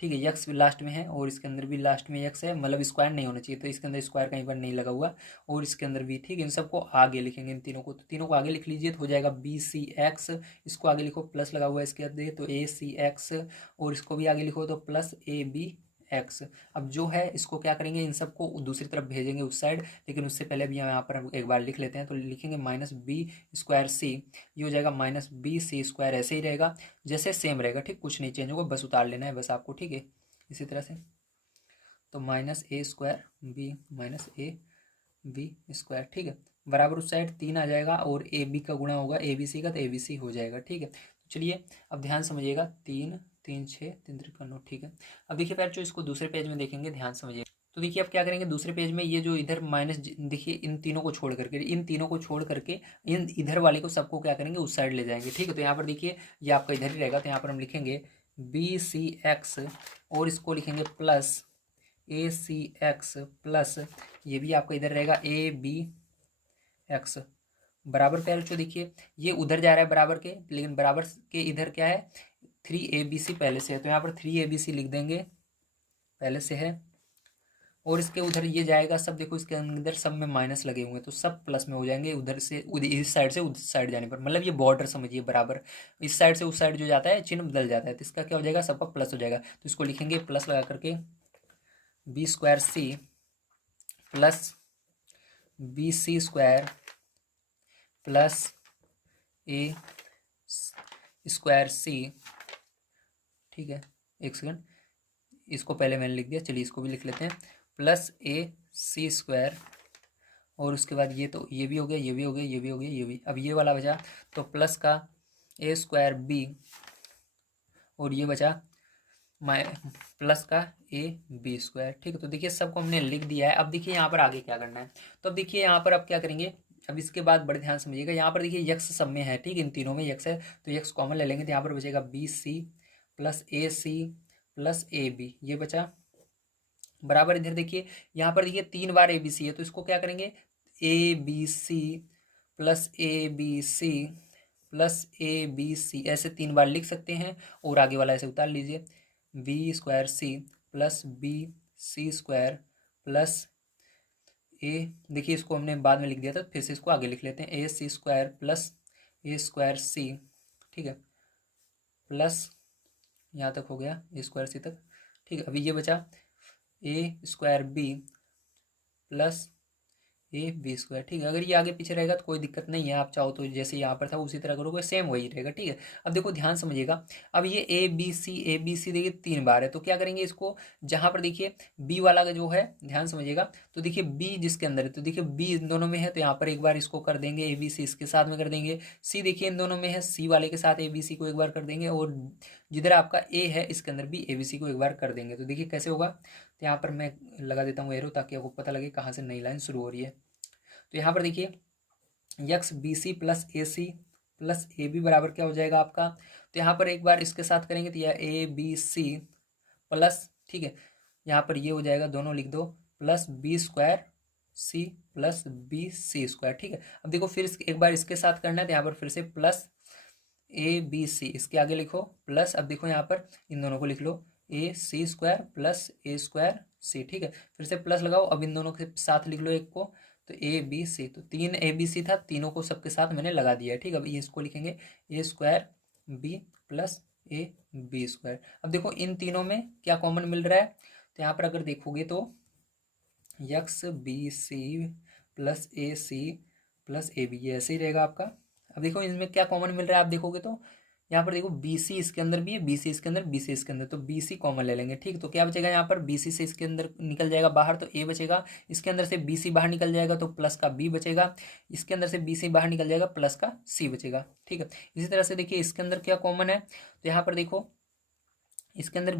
ठीक है, यक्स भी लास्ट में है और इसके अंदर भी लास्ट में यक्स है, मतलब स्क्वायर नहीं होना चाहिए, तो इसके अंदर स्क्वायर कहीं पर नहीं लगा हुआ, और इसके अंदर भी। ठीक है, इन सबको आगे लिखेंगे, इन तीनों को, तो तीनों को आगे लिख लीजिए तो हो जाएगा बी सी एक्स, इसको आगे लिखो प्लस लगा हुआ है इसके अंदर तो ए सी एक्स, और इसको भी आगे लिखो तो प्लस ए बी एक्स। अब जो है इसको क्या करेंगे, इन सबको दूसरी तरफ भेजेंगे उस साइड, लेकिन उससे पहले भी हम यहाँ पर एक बार लिख लेते हैं, तो लिखेंगे माइनस बी स्क्वायर सी, ये हो जाएगा माइनस बी सी स्क्वायर, ऐसे ही रहेगा जैसे सेम रहेगा। ठीक, कुछ नहीं चेंज होगा, बस उतार लेना है बस आपको। ठीक है, इसी तरह से तो minus A square B minus A B square. ठीक है, बराबर उस साइड 3 आ जाएगा, और ए बी का गुणा होगा ए बी सी का तो ए बी सी हो जाएगा। ठीक है, तो चलिए अब ध्यान समझिएगा, 3 3 6 3 3 9। ठीक है, अब देखिए पैर जो इसको दूसरे पेज में देखेंगे, ध्यान समझिए। तो देखिए अब क्या करेंगे, दूसरे पेज में ये जो इधर माइनस, देखिए इन तीनों को छोड़ करके, इन तीनों को छोड़ करके इन इधर वाले को सबको क्या करेंगे, उस साइड ले जाएंगे। ठीक है, तो यहाँ पर देखिए ये आपका इधर ही रहेगा, तो यहाँ पर हम लिखेंगे बी सी एक्स, और इसको लिखेंगे plus A C x plus, ये भी आपका इधर रहेगा ए बी एक्स, बराबर पैर जो देखिए ये उधर जा रहा है बराबर के, लेकिन बराबर के इधर क्या है, 3 ABC पहले से है, तो यहाँ पर 3 ABC लिख देंगे, पहले से है, और इसके उधर ये जाएगा सब, देखो इसके अंदर सब में माइनस लगे हुए हैं, तो सब प्लस में हो जाएंगे, उधर से इस साइड से उस साइड जाने पर, मतलब ये बॉर्डर समझिए बराबर, इस साइड से उस साइड जो जाता है चिन्ह बदल जाता है, तो इसका क्या हो जाएगा, सबका प्लस हो जाएगा, तो इसको लिखेंगे प्लस लगा करके b square C plus B C square plus a square c. ठीक है, एक सेकंड, इसको पहले मैंने लिख दिया, चलिए इसको भी लिख लेते हैं, प्लस ए सी स्क्वायर, और उसके बाद ये, तो ये भी हो गया, ये भी हो गया, ये भी हो गया, ये भी, अब ये वाला बचा तो प्लस का ए स्क्वायर बी, और ये बचा माइ प्लस का ए बी स्क्वायर। ठीक है, तो देखिए सबको हमने लिख दिया है। अब देखिए यहाँ पर आगे क्या करना है, तो अब देखिए यहाँ पर अब क्या करेंगे, अब इसके बाद बड़े ध्यान समझिएगा, यहाँ पर देखिए यक्स सब में है, ठीक, इन तीनों में यक्स है, तो यक्स कॉमन ले लेंगे, तो यहाँ पर बचेगा B C plus A C plus A B, ये बचा, बराबर इधर देखिए, यहाँ पर देखिए 3 बार ए बी सी है, तो इसको क्या करेंगे, A B C plus A B C plus A B C, ऐसे 3 बार लिख सकते हैं, और आगे वाला ऐसे उतार लीजिए, b square C plus B C square plus a, देखिए इसको हमने बाद में लिख दिया था, फिर से इसको आगे लिख लेते हैं, ए सी square plus a square c. ठीक है, प्लस यहाँ तक हो गया ए स्क्वायर सी तक। ठीक है, अभी ये बचा a square b plus A B square. ठीक है, अगर ये आगे पीछे रहेगा तो कोई दिक्कत नहीं है, आप चाहो तो जैसे यहाँ पर था उसी तरह करोगे, सेम वही रहेगा। ठीक है, अब देखो ध्यान समझिएगा, अब ये ए बी सी देखिए 3 बार है, तो क्या करेंगे इसको, जहाँ पर देखिए बी वाला का जो है, ध्यान समझिएगा, तो देखिए बी जिसके अंदर है, तो देखिए बी इन दोनों में है, तो यहाँ पर एक बार इसको कर देंगे, ए बी सी इसके साथ में कर देंगे, सी देखिए इन दोनों में है, सी वाले के साथ ए बी सी को एक बार कर देंगे, और जिधर आपका ए है इसके अंदर भी ए बी सी को एक बार कर देंगे। तो देखिए कैसे होगा, तो यहाँ पर मैं लगा देता हूँ एरो, ताकि आपको पता लगे कहाँ से नई लाइन शुरू हो रही है। तो यहाँ पर देखिए X B C plus A C plus A B बराबर क्या हो जाएगा आपका, तो यहाँ पर एक बार इसके साथ करेंगे तो यह ए बी सी प्लस, ठीक है, यहाँ पर ये हो जाएगा, दोनों लिख दो, प्लस बी स्क्वायर सी प्लस बी सी स्क्वायर। ठीक है, अब देखो फिर एक बार इसके साथ करना है, तो यहाँ पर फिर से प्लस ए बी सी, इसके आगे लिखो प्लस, अब देखो यहाँ पर इन दोनों को लिख लो, ए सी square plus a square c. ठीक है, फिर से प्लस लगाओ, अब इन दोनों के साथ लिख लो एक को, तो ए बी सी, तो 3 ए बी सी था, तीनों को सबके साथ मैंने लगा दिया है। ठीक है, अब ये इसको लिखेंगे a square b plus A B square. अब देखो इन तीनों में क्या कॉमन मिल रहा है, तो यहाँ पर अगर देखोगे तो X B C plus A C plus A B, ये ऐसे ही रहेगा आपका। अब देखो इनमें क्या कॉमन मिल रहा है, आप देखोगे तो यहाँ पर देखो BC इसके अंदर भी है, BC इसके अंदर, BC इसके अंदर, तो BC कॉमन ले लेंगे। ठीक, तो क्या बचेगा यहाँ पर, BC से इसके अंदर निकल जाएगा बाहर तो A बचेगा, इसके अंदर से BC बाहर निकल जाएगा तो प्लस का B बचेगा, इसके अंदर से BC बाहर निकल जाएगा प्लस का C बचेगा। ठीक है, इसी तरह से देखिए इसके अंदर क्या कॉमन है, तो यहाँ पर देखो इसके अंदर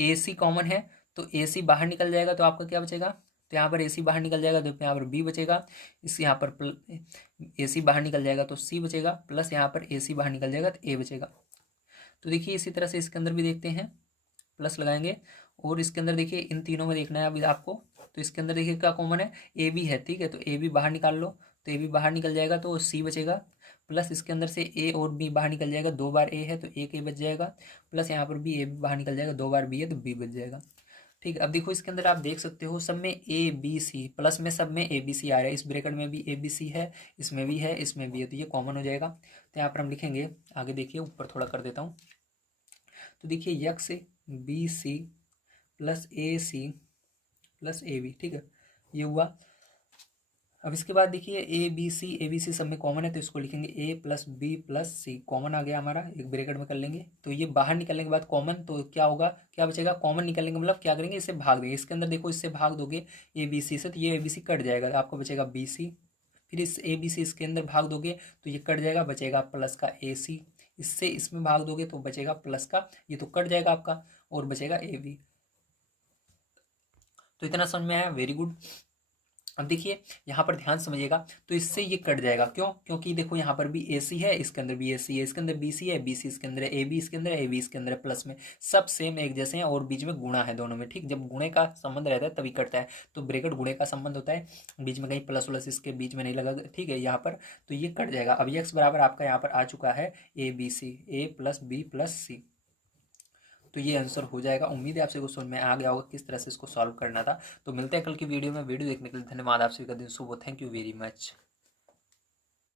AC कॉमन है, तो AC बाहर निकल जाएगा तो आपका क्या बचेगा, तो यहाँ पर AC बाहर निकल जाएगा तो यहाँ पर B बचेगा, इस यहाँ पर AC बाहर निकल जाएगा तो C बचेगा, प्लस यहाँ पर AC बाहर निकल जाएगा तो A बचेगा। तो देखिए इसी तरह से इसके अंदर भी देखते हैं, प्लस लगाएंगे, और इसके अंदर देखिए इन तीनों में देखना है अभी आपको, तो इसके अंदर देखिए क्या कॉमन है, AB है। ठीक है, तो AB बाहर निकाल लो, तो AB बाहर निकल जाएगा तो C बचेगा, प्लस इसके अंदर से A और B बाहर निकल जाएगा, 2 बार A है तो एक A बच जाएगा, प्लस यहाँ पर भी A बाहर निकल जाएगा, 2 बार B है तो B बच जाएगा। ठीक है, अब देखो इसके अंदर आप देख सकते हो सब में ABC, प्लस में सब में ABC आ रहा है, इस ब्रैकेट में भी ABC है, इसमें भी है, इसमें भी है, तो ये कॉमन हो जाएगा। तो यहाँ पर हम लिखेंगे, आगे देखिए ऊपर थोड़ा कर देता हूँ, तो देखिए x BC plus AC plus AB। ठीक है, ये हुआ। अब इसके बाद देखिए ABC सब में कॉमन है तो इसको लिखेंगे A plus B plus C, common आ गया हमारा, एक ब्रैकेट में कर लेंगे। तो ये बाहर निकलने के बाद कॉमन, तो क्या होगा, क्या बचेगा, कॉमन निकलने का मतलब क्या करेंगे, इससे भाग देंगे। इसके अंदर देखो इससे भाग दोगे ABC से तो ये ABC कट जाएगा, तो आपको बचेगा BC, फिर इस ABC इसके अंदर भाग दोगे तो ये कट जाएगा, बचेगा प्लस का AC, इससे इसमें भाग दोगे तो बचेगा प्लस का, ये तो कट जाएगा आपका, और बचेगा AB। तो इतना समझ में आया, वेरी गुड। अब देखिए यहाँ पर ध्यान समझिएगा, तो इससे ये कट जाएगा, क्यों, क्योंकि देखो यहाँ पर भी AC है, इसके अंदर भी AC है, इसके अंदर BC है, BC इसके अंदर है, AB इसके अंदर है, AB इसके अंदर है, प्लस में सब सेम एक जैसे हैं, और बीच में गुणा है दोनों में। ठीक, जब गुणे का संबंध रहता है तभी कटता है, तो ब्रैकेट गुणे का संबंध होता है, बीच में कहीं प्लस व्लस इसके बीच में नहीं लगा। ठीक है, यहाँ पर तो ये कट जाएगा। अब x बराबर आपका यहाँ पर आ चुका है ABC, A plus B plus C, तो ये आंसर हो जाएगा। उम्मीद है आप सभी को समझ में आ गया होगा किस तरह से इसको सॉल्व करना था। तो मिलते हैं कल की वीडियो में। वीडियो देखने के लिए धन्यवाद। आप सभी का दिन शुभ हो। Thank you very much.